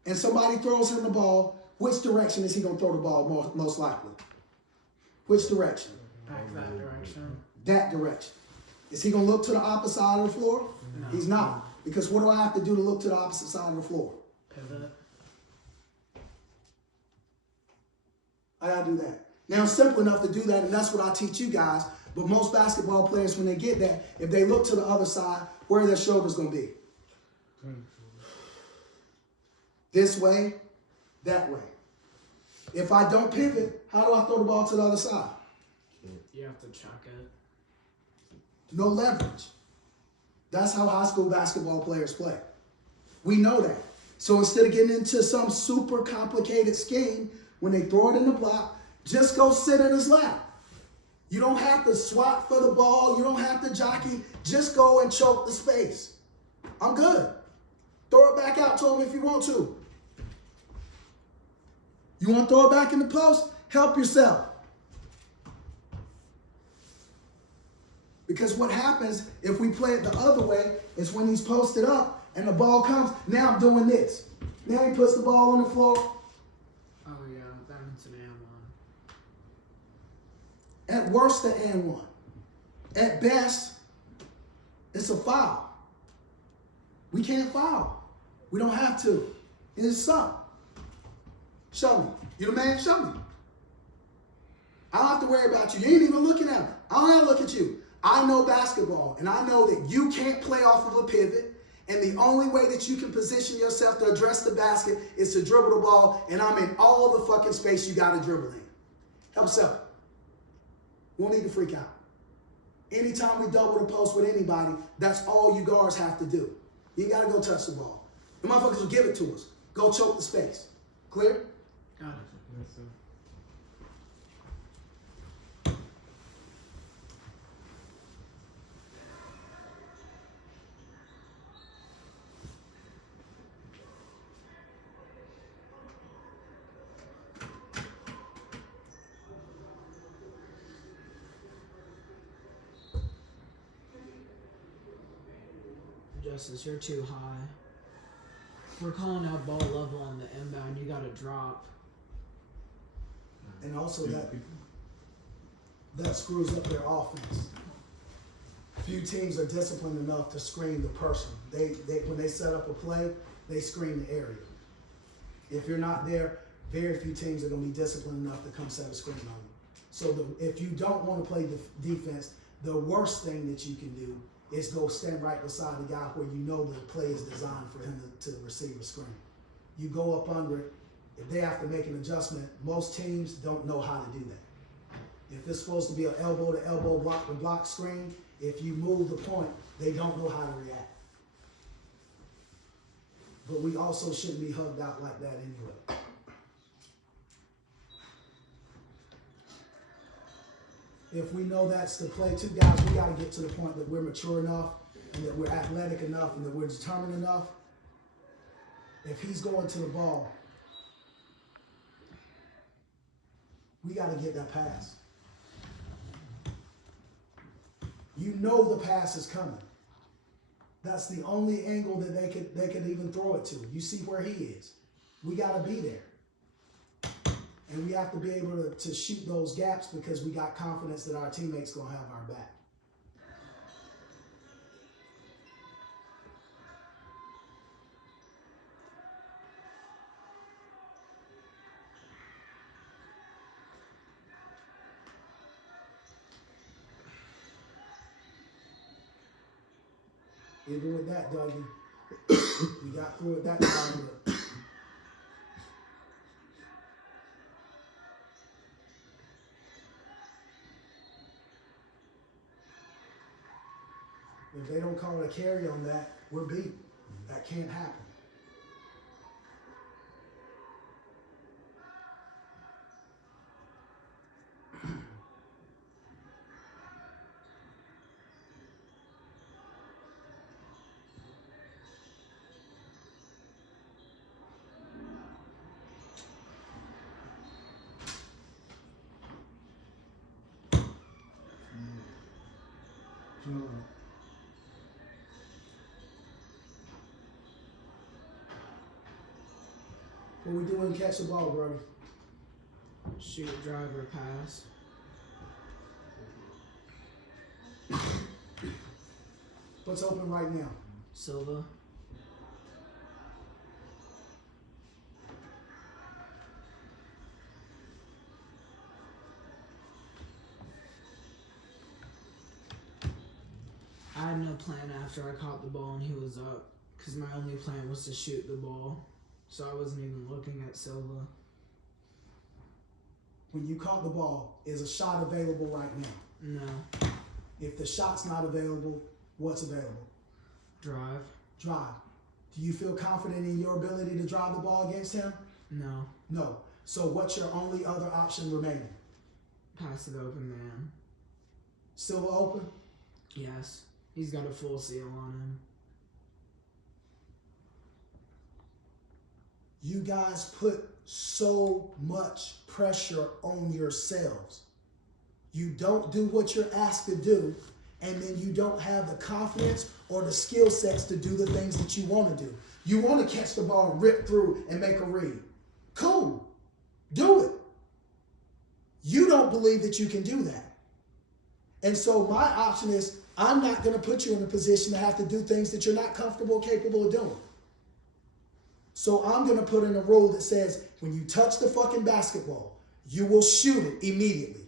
and somebody throws him the ball, which direction is he going to throw the ball most likely? Which direction? Back that direction. That direction. Is he going to look to the opposite side of the floor? No. He's not. Because what do I have to do to look to the opposite side of the floor? Pivot. I got to do that. Now, it's simple enough to do that, and that's what I teach you guys. But most basketball players, when they get that, if they look to the other side, where are their shoulders going to be? This way, that way. If I don't pivot, how do I throw the ball to the other side? You have to chuck it. No leverage. That's how high school basketball players play. We know that. So instead of getting into some super complicated scheme, when they throw it in the block, just go sit in his lap. You don't have to swat for the ball. You don't have to jockey. Just go and choke the space. I'm good. Throw it back out to him if you want to. You want to throw it back in the post? Help yourself. Because what happens if we play it the other way is when he's posted up and the ball comes, now I'm doing this. Now he puts the ball on the floor. Oh yeah, that's an and one. At worst, the and one. At best, it's a foul. We can't foul. We don't have to. It's something. Show me. You the man? Show me. I don't have to worry about you. You ain't even looking at me. I don't have to look at you. I know basketball, and I know that you can't play off of a pivot, and the only way that you can position yourself to address the basket is to dribble the ball, and I'm in all the fucking space you got to dribble in. Help yourself. We don't need to freak out. Anytime we double the post with anybody, that's all you guards have to do. You ain't got to go touch the ball. The motherfuckers will give it to us. Go choke the space. Clear? Got it. Yes, sir. Justice, you're too high. We're calling out ball level on the inbound. You got to drop. And also that screws up their offense. Few teams are disciplined enough to screen the person. They when they set up a play, they screen the area. If you're not there, very few teams are going to be disciplined enough to come set a screen on you. So if you don't want to play defense, the worst thing that you can do is go stand right beside the guy where you know the play is designed for him to receive a screen. You go up under it. If they have to make an adjustment, most teams don't know how to do that. If it's supposed to be an elbow-to-elbow, block-to-block screen, if you move the point, they don't know how to react. But we also shouldn't be hugged out like that anyway. If we know that's the play, two guys, we got to get to the point that we're mature enough and that we're athletic enough and that we're determined enough. If he's going to the ball, we got to get that pass. You know the pass is coming. That's the only angle that they could even throw it to. You see where he is. We got to be there. And we have to be able to shoot those gaps because we got confidence that our teammates going to have our back. Even with that, Dougie, we got through it that time. If they don't call it a carry on that, we're beat. That can't happen. What we doing? Catch the ball, brother. Shoot, drive, or pass. What's open right now? Silva. I had no plan after I caught the ball and he was up, because my only plan was to shoot the ball. So I wasn't even looking at Silva. When you caught the ball, is a shot available right now? No. If the shot's not available, what's available? Drive. Drive. Do you feel confident in your ability to drive the ball against him? No. No. So what's your only other option remaining? Pass it open, man. Still open? Yes. He's got a full seal on him. You guys put so much pressure on yourselves. You don't do what you're asked to do, and then you don't have the confidence or the skill sets to do the things that you want to do. You want to catch the ball and rip through and make a read. Cool. Do it. You don't believe that you can do that. And so my option is, I'm not going to put you in a position to have to do things that you're not comfortable or capable of doing. So I'm going to put in a rule that says, when you touch the fucking basketball, you will shoot it immediately.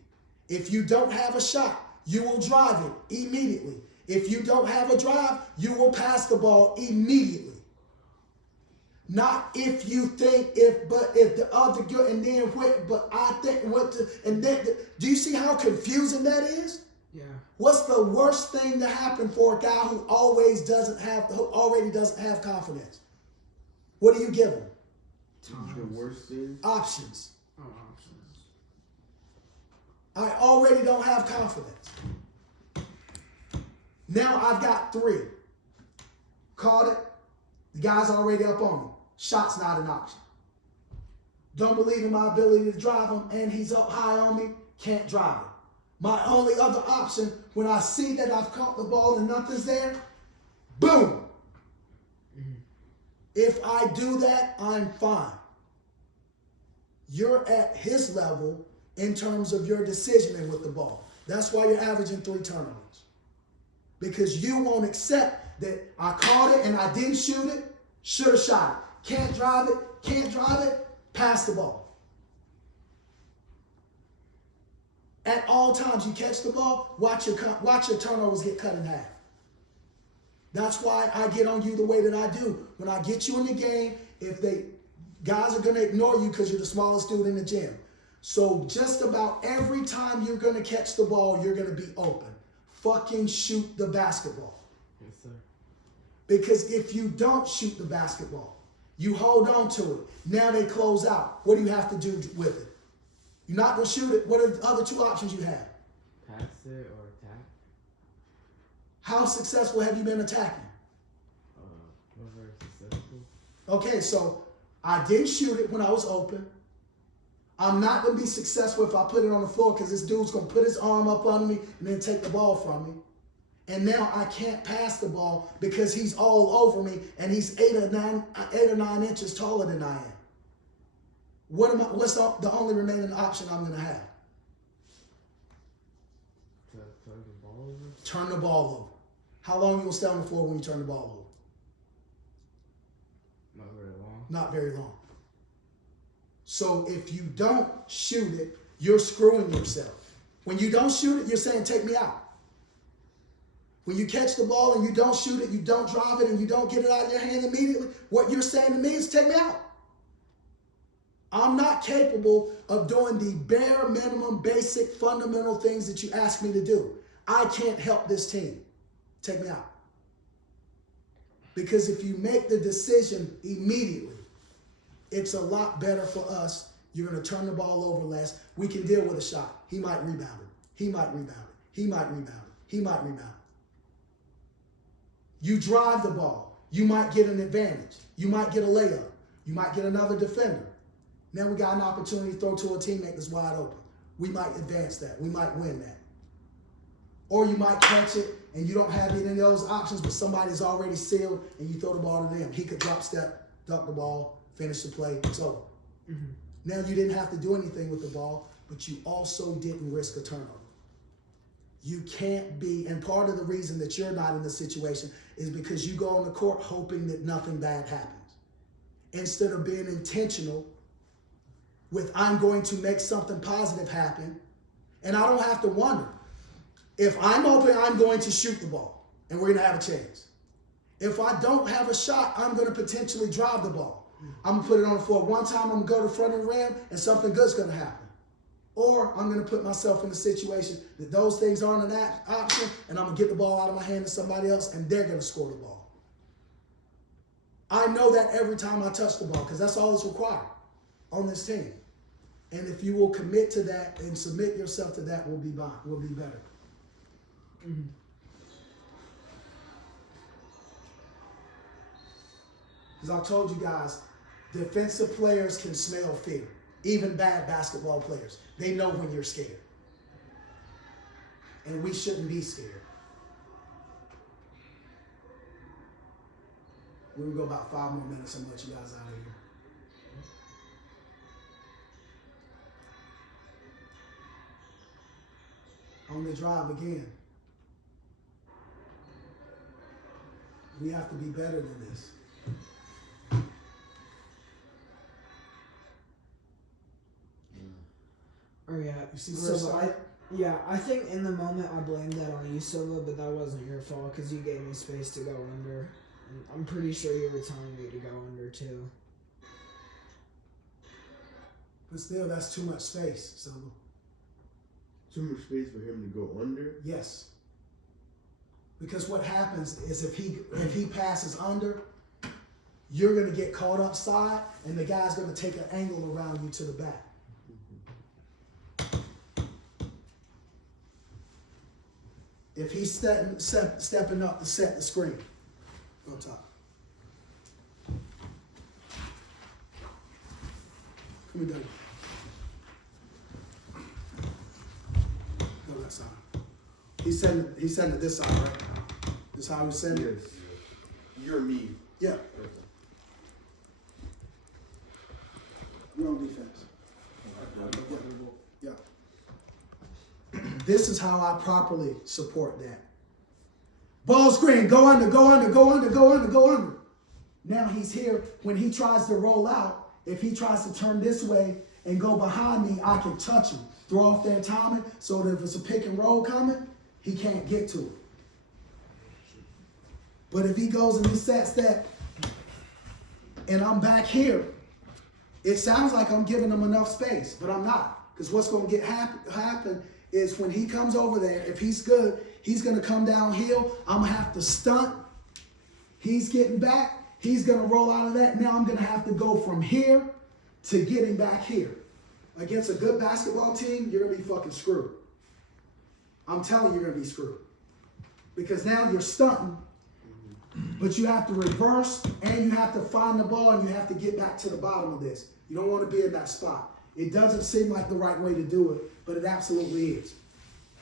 If you don't have a shot, you will drive it immediately. If you don't have a drive, you will pass the ball immediately. Not if you think, if the other good, and then what, but I think what, and then, do you see how confusing that is? Yeah. What's the worst thing to happen for a guy who already doesn't have confidence? What do you give him? The worst thing? Options. Oh, options. I already don't have confidence. Now I've got 3. Caught it. The guy's already up on me. Shot's not an option. Don't believe in my ability to drive him, and he's up high on me. Can't drive it. My only other option, when I see that I've caught the ball and nothing's there, boom. If I do that, I'm fine. You're at his level in terms of your decisioning with the ball. That's why you're averaging 3 turnovers. Because you won't accept that I caught it and I didn't shoot it, should have shot it. Can't drive it, pass the ball. At all times you catch the ball, watch your turnovers get cut in half. That's why I get on you the way that I do. When I get you in the game, guys are going to ignore you because you're the smallest dude in the gym. So just about every time you're going to catch the ball, you're going to be open. Fucking shoot the basketball. Yes, sir. Because if you don't shoot the basketball, you hold on to it. Now they close out. What do you have to do with it? You're not going to shoot it. What are the other 2 options you have? Pass it or attack. How successful have you been attacking? Not very successful. Okay, so I didn't shoot it when I was open. I'm not going to be successful if I put it on the floor because this dude's going to put his arm up under me and then take the ball from me. And now I can't pass the ball because he's all over me and he's 8 or 9 inches taller than I am. What's the only remaining option I'm going to have? Turn the ball over? Turn the ball over. How long you going to stay on the floor when you turn the ball over? Not very long. Not very long. So if you don't shoot it, you're screwing yourself. When you don't shoot it, you're saying, take me out. When you catch the ball and you don't shoot it, you don't drive it, and you don't get it out of your hand immediately, what you're saying to me is, take me out. I'm not capable of doing the bare minimum, basic, fundamental things that you ask me to do. I can't help this team. Take me out. Because if you make the decision immediately, it's a lot better for us. You're going to turn the ball over less. We can deal with a shot. He might rebound it. He might rebound it. He might rebound it. He might rebound it. You drive the ball. You might get an advantage. You might get a layup. You might get another defender. Now we got an opportunity to throw to a teammate that's wide open. We might advance that. We might win that. Or you might catch it and you don't have any of those options, but somebody's already sealed and you throw the ball to them. He could drop step, dunk the ball, finish the play, it's over. Mm-hmm. Now you didn't have to do anything with the ball, but you also didn't risk a turnover. You can't be, and part of the reason that you're not in this situation is because you go on the court hoping that nothing bad happens. Instead of being intentional with, I'm going to make something positive happen, and I don't have to wonder. If I'm open, I'm going to shoot the ball, and we're going to have a chance. If I don't have a shot, I'm going to potentially drive the ball. I'm going to put it on the floor. One time, I'm going to go to the front of the rim, and something good's going to happen. Or I'm going to put myself in a situation that those things aren't an option, and I'm going to get the ball out of my hand to somebody else, and they're going to score the ball. I know that every time I touch the ball because that's all that's required on this team. And if you will commit to that and submit yourself to that, we'll be better. Mm-hmm. Because I told you guys, defensive players can smell fear. Even bad basketball players. They know when you're scared. And we shouldn't be scared. We'll go about 5 more minutes and let you guys out of here. On the drive again. We have to be better than this. Oh yeah. You see where So I think in the moment I blamed that on you, Silva, but that wasn't your fault because you gave me space to go under. I'm pretty sure you were telling me to go under too. But still, that's too much space, so. Too much space for him to go under? Yes. Because what happens is if he passes under, you're going to get caught upside, and the guy's going to take an angle around you to the back. If he's stepping up to set the screen, go top. Come here, Doug. Go that side. He's sending it this side, right? This how he's sending it? Yes. You're me. Yeah. You're on defense. Yeah. This is how I properly support that. Ball screen, go under, go under, go under, go under, go under. Now he's here. When he tries to roll out, if he tries to turn this way and go behind me, I can touch him. Throw off their timing so that if it's a pick and roll coming, he can't get to it. But if he goes and he sets that and I'm back here, it sounds like I'm giving him enough space, but I'm not. Because what's going to get happen is when he comes over there, if he's good, he's going to come downhill. I'm going to have to stunt. He's getting back. He's going to roll out of that. Now I'm going to have to go from here to getting back here. Against a good basketball team, you're going to be fucking screwed. I'm telling you, you're going to be screwed. Because now you're stunting, but you have to reverse and you have to find the ball and you have to get back to the bottom of this. You don't want to be in that spot. It doesn't seem like the right way to do it, but it absolutely is.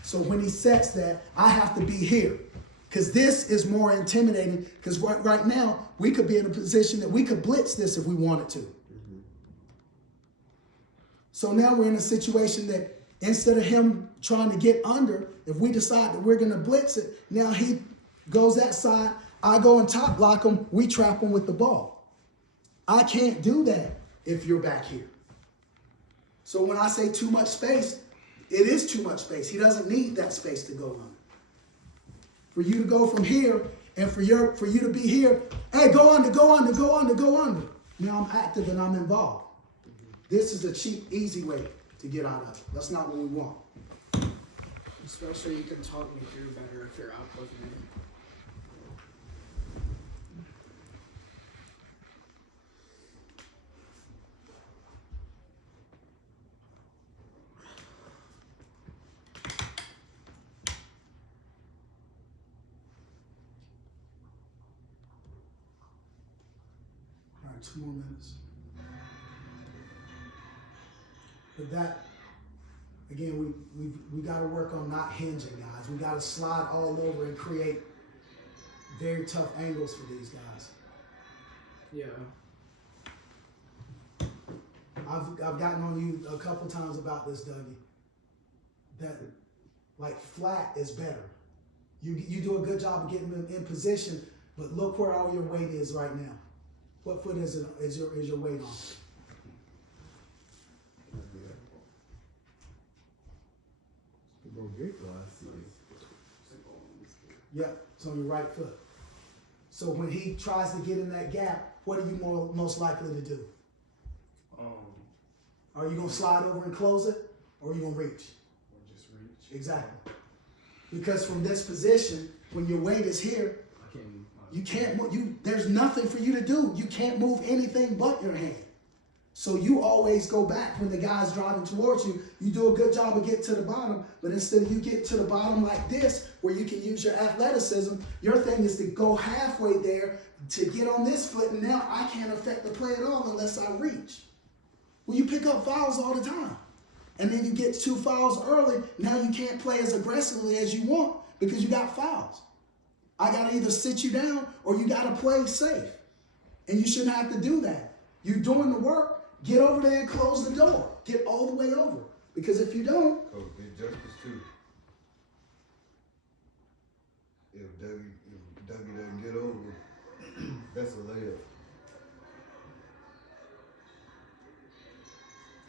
So when he sets that, I have to be here. Because this is more intimidating. Because right now, we could be in a position that we could blitz this if we wanted to. Mm-hmm. So now we're in a situation that instead of him trying to get under, if we decide that we're going to blitz it, now he goes that side, I go and top block him, we trap him with the ball. I can't do that if you're back here. So when I say too much space, it is too much space. He doesn't need that space to go under. For you to go from here and for you to be here, hey, go under, go under, go under, go under. Now I'm active and I'm involved. This is a cheap, easy way to get out of it. That's not what we want. Especially you can talk me through better if you're out with me. All right, 2 more minutes. But that, again, we got to work on not hinging, guys. We got to slide all over and create very tough angles for these guys. Yeah. I've gotten on you a couple times about this, Dougie. That like flat is better. You do a good job of getting them in position, but look where all your weight is right now. What foot is your weight on? Yep, it's on your right foot. So when he tries to get in that gap, what are you most likely to do? Are you going to slide over and close it, or are you going to reach? Or just reach. Exactly. Because from this position, when your weight is here, You can't move. There's nothing for you to do. You can't move anything but your hand. So you always go back when the guy's driving towards you. You do a good job of getting to the bottom, but instead of you getting to the bottom like this, where you can use your athleticism, your thing is to go halfway there to get on this foot, and now I can't affect the play at all unless I reach. Well, you pick up fouls all the time. And then you get 2 fouls early. Now you can't play as aggressively as you want because you got fouls. I got to either sit you down or you got to play safe. And you shouldn't have to do that. You're doing the work. Get over there and close the door. Get all the way over. Because if you don't... Coach, did justice too. If Dougie doesn't get over, that's a layup.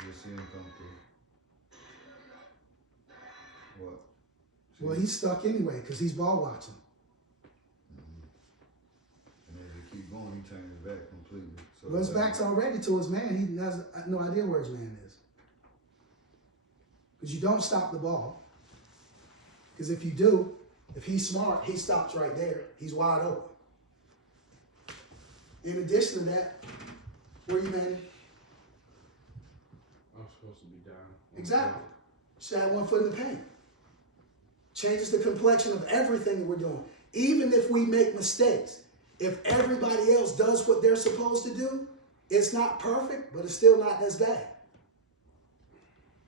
You'll see him come through. What? Well, he's stuck anyway because he's ball watching. And as they keep going, he turns his back completely. So Well, his back's already to his man. He has no idea where his man is. Because you don't stop the ball. Because if you do, if he's smart, he stops right there. He's wide open. In addition to that, where you man? I'm supposed to be down. Exactly. Should have 1 foot in the paint. Changes the complexion of everything that we're doing. Even if we make mistakes, if everybody else does what they're supposed to do, it's not perfect, but it's still not as bad.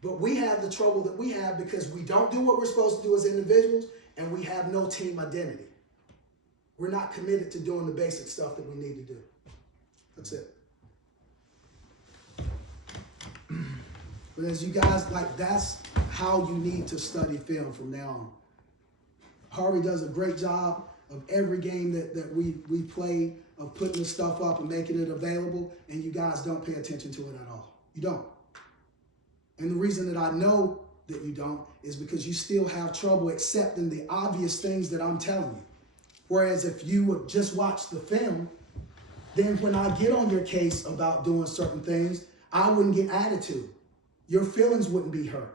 But we have the trouble that we have because we don't do what we're supposed to do as individuals, and we have no team identity. We're not committed to doing the basic stuff that we need to do. That's it. But as you guys, that's how you need to study film from now on. Harvey does a great job of every game that we play, of putting the stuff up and making it available, and you guys don't pay attention to it at all. You don't. And the reason that I know that you don't is because you still have trouble accepting the obvious things that I'm telling you. Whereas if you would just watch the film, then when I get on your case about doing certain things, I wouldn't get attitude. Your feelings wouldn't be hurt.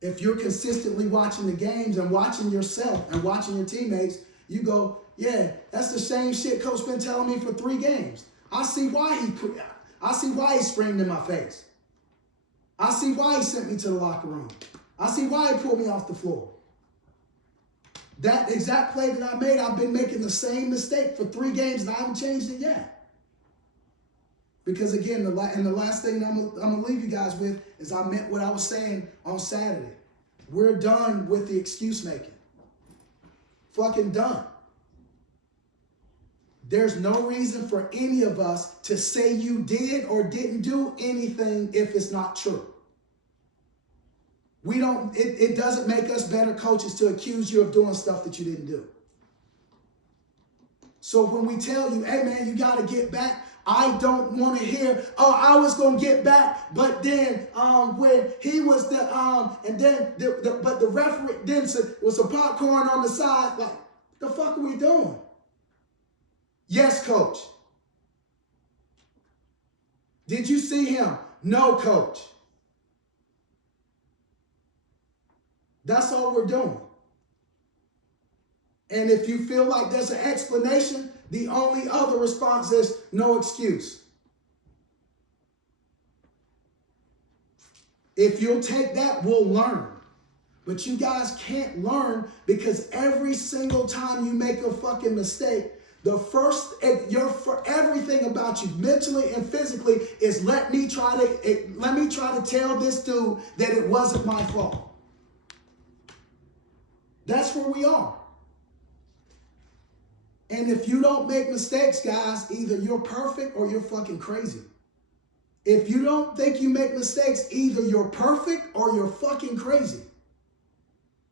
If you're consistently watching the games and watching yourself and watching your teammates, you go, yeah, that's the same shit coach been telling me for 3 games. I see why he screamed in my face. I see why he sent me to the locker room. I see why he pulled me off the floor. That exact play that I made, I've been making the same mistake for 3 games and I haven't changed it yet. Because again, the last thing I'm gonna leave you guys with is I meant what I was saying on Saturday. We're done with the excuse making. Fucking done. There's no reason for any of us to say you did or didn't do anything if it's not true. It doesn't make us better coaches to accuse you of doing stuff that you didn't do. So when we tell you, hey man, you gotta get back, I don't want to hear, oh, I was going to get back, but then when he was and then but the referee then said, was some popcorn on the side. Like, the fuck are we doing? Yes, coach. Did you see him? No, coach. That's all we're doing. And if you feel like there's an explanation, the only other response is no excuse. If you'll take that, we'll learn. But you guys can't learn because every single time you make a fucking mistake, for everything about you, mentally and physically, is let me try to tell this dude that it wasn't my fault. That's where we are. And if you don't make mistakes, guys, either you're perfect or you're fucking crazy. If you don't think you make mistakes, either you're perfect or you're fucking crazy.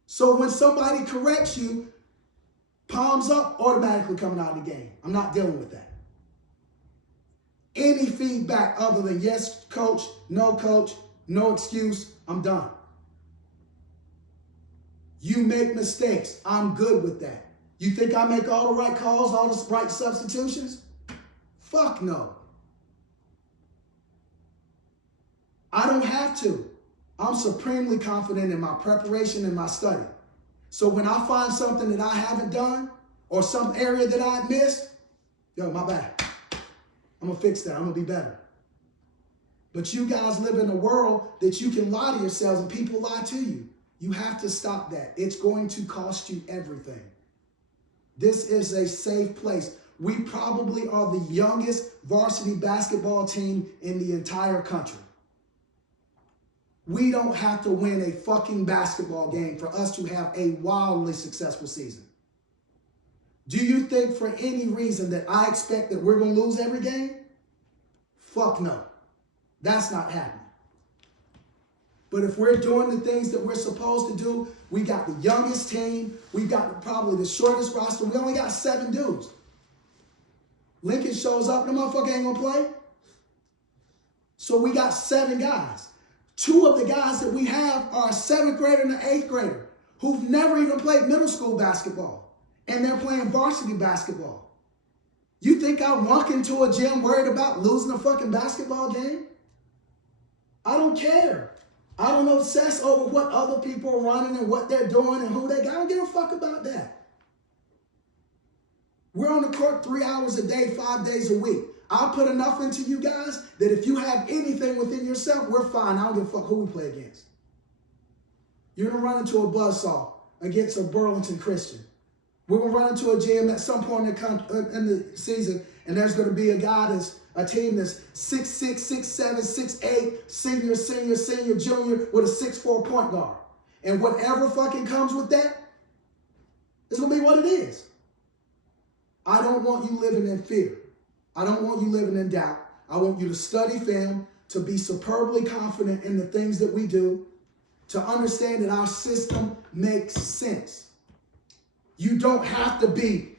So when somebody corrects you, palms up, automatically coming out of the game. I'm not dealing with that. Any feedback other than yes, coach, no excuse, I'm done. You make mistakes. I'm good with that. You think I make all the right calls, all the right substitutions? Fuck no. I don't have to. I'm supremely confident in my preparation and my study. So when I find something that I haven't done, or some area that I missed, yo, my bad. I'm going to fix that. I'm going to be better. But you guys live in a world that you can lie to yourselves and people lie to you. You have to stop that. It's going to cost you everything. This is a safe place. We probably are the youngest varsity basketball team in the entire country. We don't have to win a fucking basketball game for us to have a wildly successful season. Do you think for any reason that I expect that we're going to lose every game? Fuck no. That's not happening. But if we're doing the things that we're supposed to do, we got the youngest team. We got probably the shortest roster. We only got 7 dudes. Lincoln shows up, the motherfucker ain't gonna play. So we got 7 guys. 2 of the guys that we have are a 7th grader and an 8th grader who've never even played middle school basketball. And they're playing varsity basketball. You think I walk into a gym worried about losing a fucking basketball game? I don't care. I don't obsess over what other people are running and what they're doing and who they got. I don't give a fuck about that. We're on the court 3 hours a day, 5 days a week. I'll put enough into you guys that if you have anything within yourself, we're fine. I don't give a fuck who we play against. You're going to run into a buzzsaw against a Burlington Christian. We're going to run into a gym at some point in the season, and there's going to be a team that's 6'6", 6'7", 6'8", senior, junior, with a 6'4" point guard. And whatever fucking comes with that, it's going to be what it is. I don't want you living in fear. I don't want you living in doubt. I want you to study film, to be superbly confident in the things that we do, to understand that our system makes sense. You don't have to be,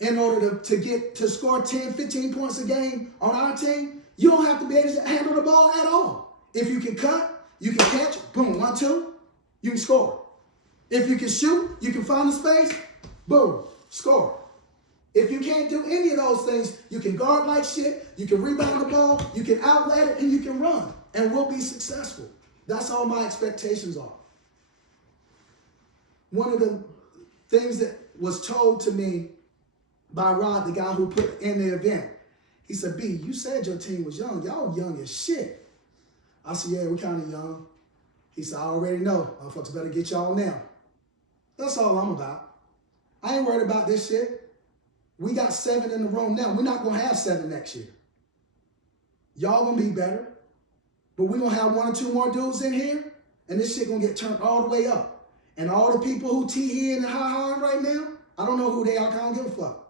in order to score 10, 15 points a game on our team, you don't have to be able to handle the ball at all. If you can cut, you can catch, boom, 1, 2, you can score. If you can shoot, you can find the space, boom, score. If you can't do any of those things, you can guard like shit, you can rebound the ball, you can outlet it, and you can run, and we'll be successful. That's all my expectations are. One of the things that was told to me by Rod, the guy who put in the event, he said, B, you said your team was young. Y'all young as shit. I said, yeah, we kind of young. He said, I already know. Motherfuckers better get y'all now. That's all I'm about. I ain't worried about this shit. We got 7 in the room now. We're not going to have 7 next year. Y'all going to be better. But we're going to have 1 or 2 more dudes in here, and this shit going to get turned all the way up. And all the people who tee in and ha-ha right now, I don't know who they are. I don't give a fuck.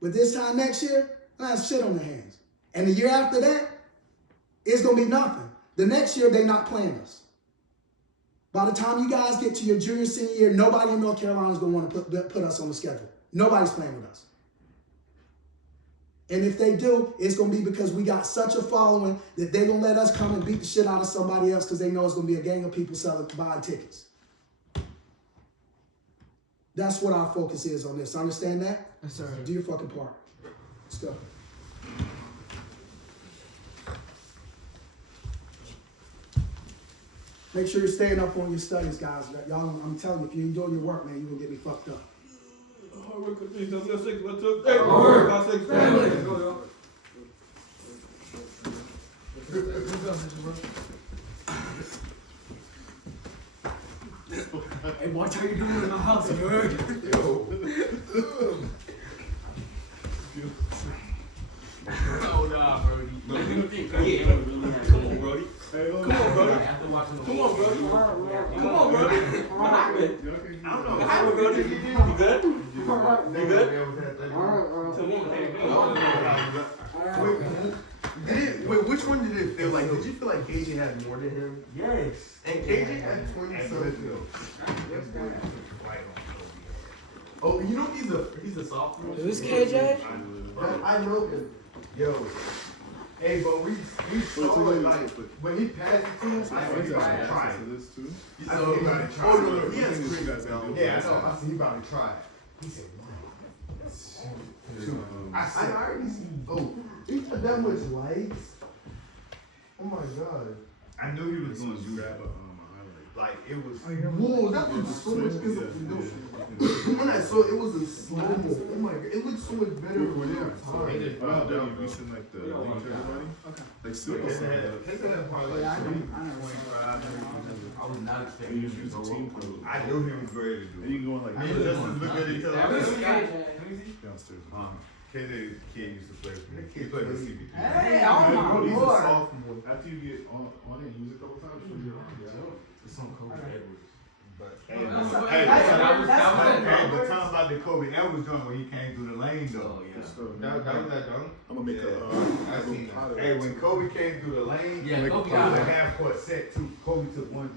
But this time next year, I have shit on their hands. And the year after that, it's going to be nothing. The next year, they're not playing us. By the time you guys get to your junior, senior year, nobody in North Carolina is going to want to put us on the schedule. Nobody's playing with us. And if they do, it's going to be because we got such a following that they're going to let us come and beat the shit out of somebody else because they know it's going to be a gang of people buying tickets. That's what our focus is on this. Understand that? Yes, sir. Do your fucking part. Let's go. Make sure you're staying up on your studies, guys. Y'all, I'm telling you, if you ain't doing your work, man, you're going to get me fucked up. Hey, watch how you're doing in my house, you heard? Oh, nah, Brody. Come on, Brody. Come on, Brody. Come on, Brody. Come on, Brody. What happened? I don't know. What happened, Brody? You good? You good? Wait, which one did it feel like? Did you feel like KJ had more than him? Yes. And KJ had 20-something. Oh, you know he's a sophomore. Who's KJ? I know him. Yo. Hey, but we saw it like when he passed it to us, I said he about to try it. This too? I said he about to try it. Oh no, he has three guys now. Yeah, I know. I said he about to try it. He said, "Man, I already see. Oh, he got that much lights. Oh my god." I knew he was going to do that, but Like it was. Whoa, that was so much better. When I saw it, it was in slow mo. Oh my god, it looked so much better for their time. Wow, that you recent like the link to everybody? Okay. Like still His had probably Yeah, I like know. 25. I was not you expecting just you use to the go team up. code. I knew he was ready to And do you it. can go on like Me and Justin look at each That other. was downstairs. KJ kid used to play for me. He played for CBT. Hey, Yeah, oh bro, my he's a lord. sophomore. After you get on it and use it a couple times, so you're on. It's on Kobe Edwards. But That's talking about the Kobe Edwards joint when he came through the lane though. Oh, yeah. That was that dunk. I'm gonna make Yeah. I seen that. Hey, when Kobe came through the lane, Yeah, Like Kobe it was got a it. half court set too. Kobe took one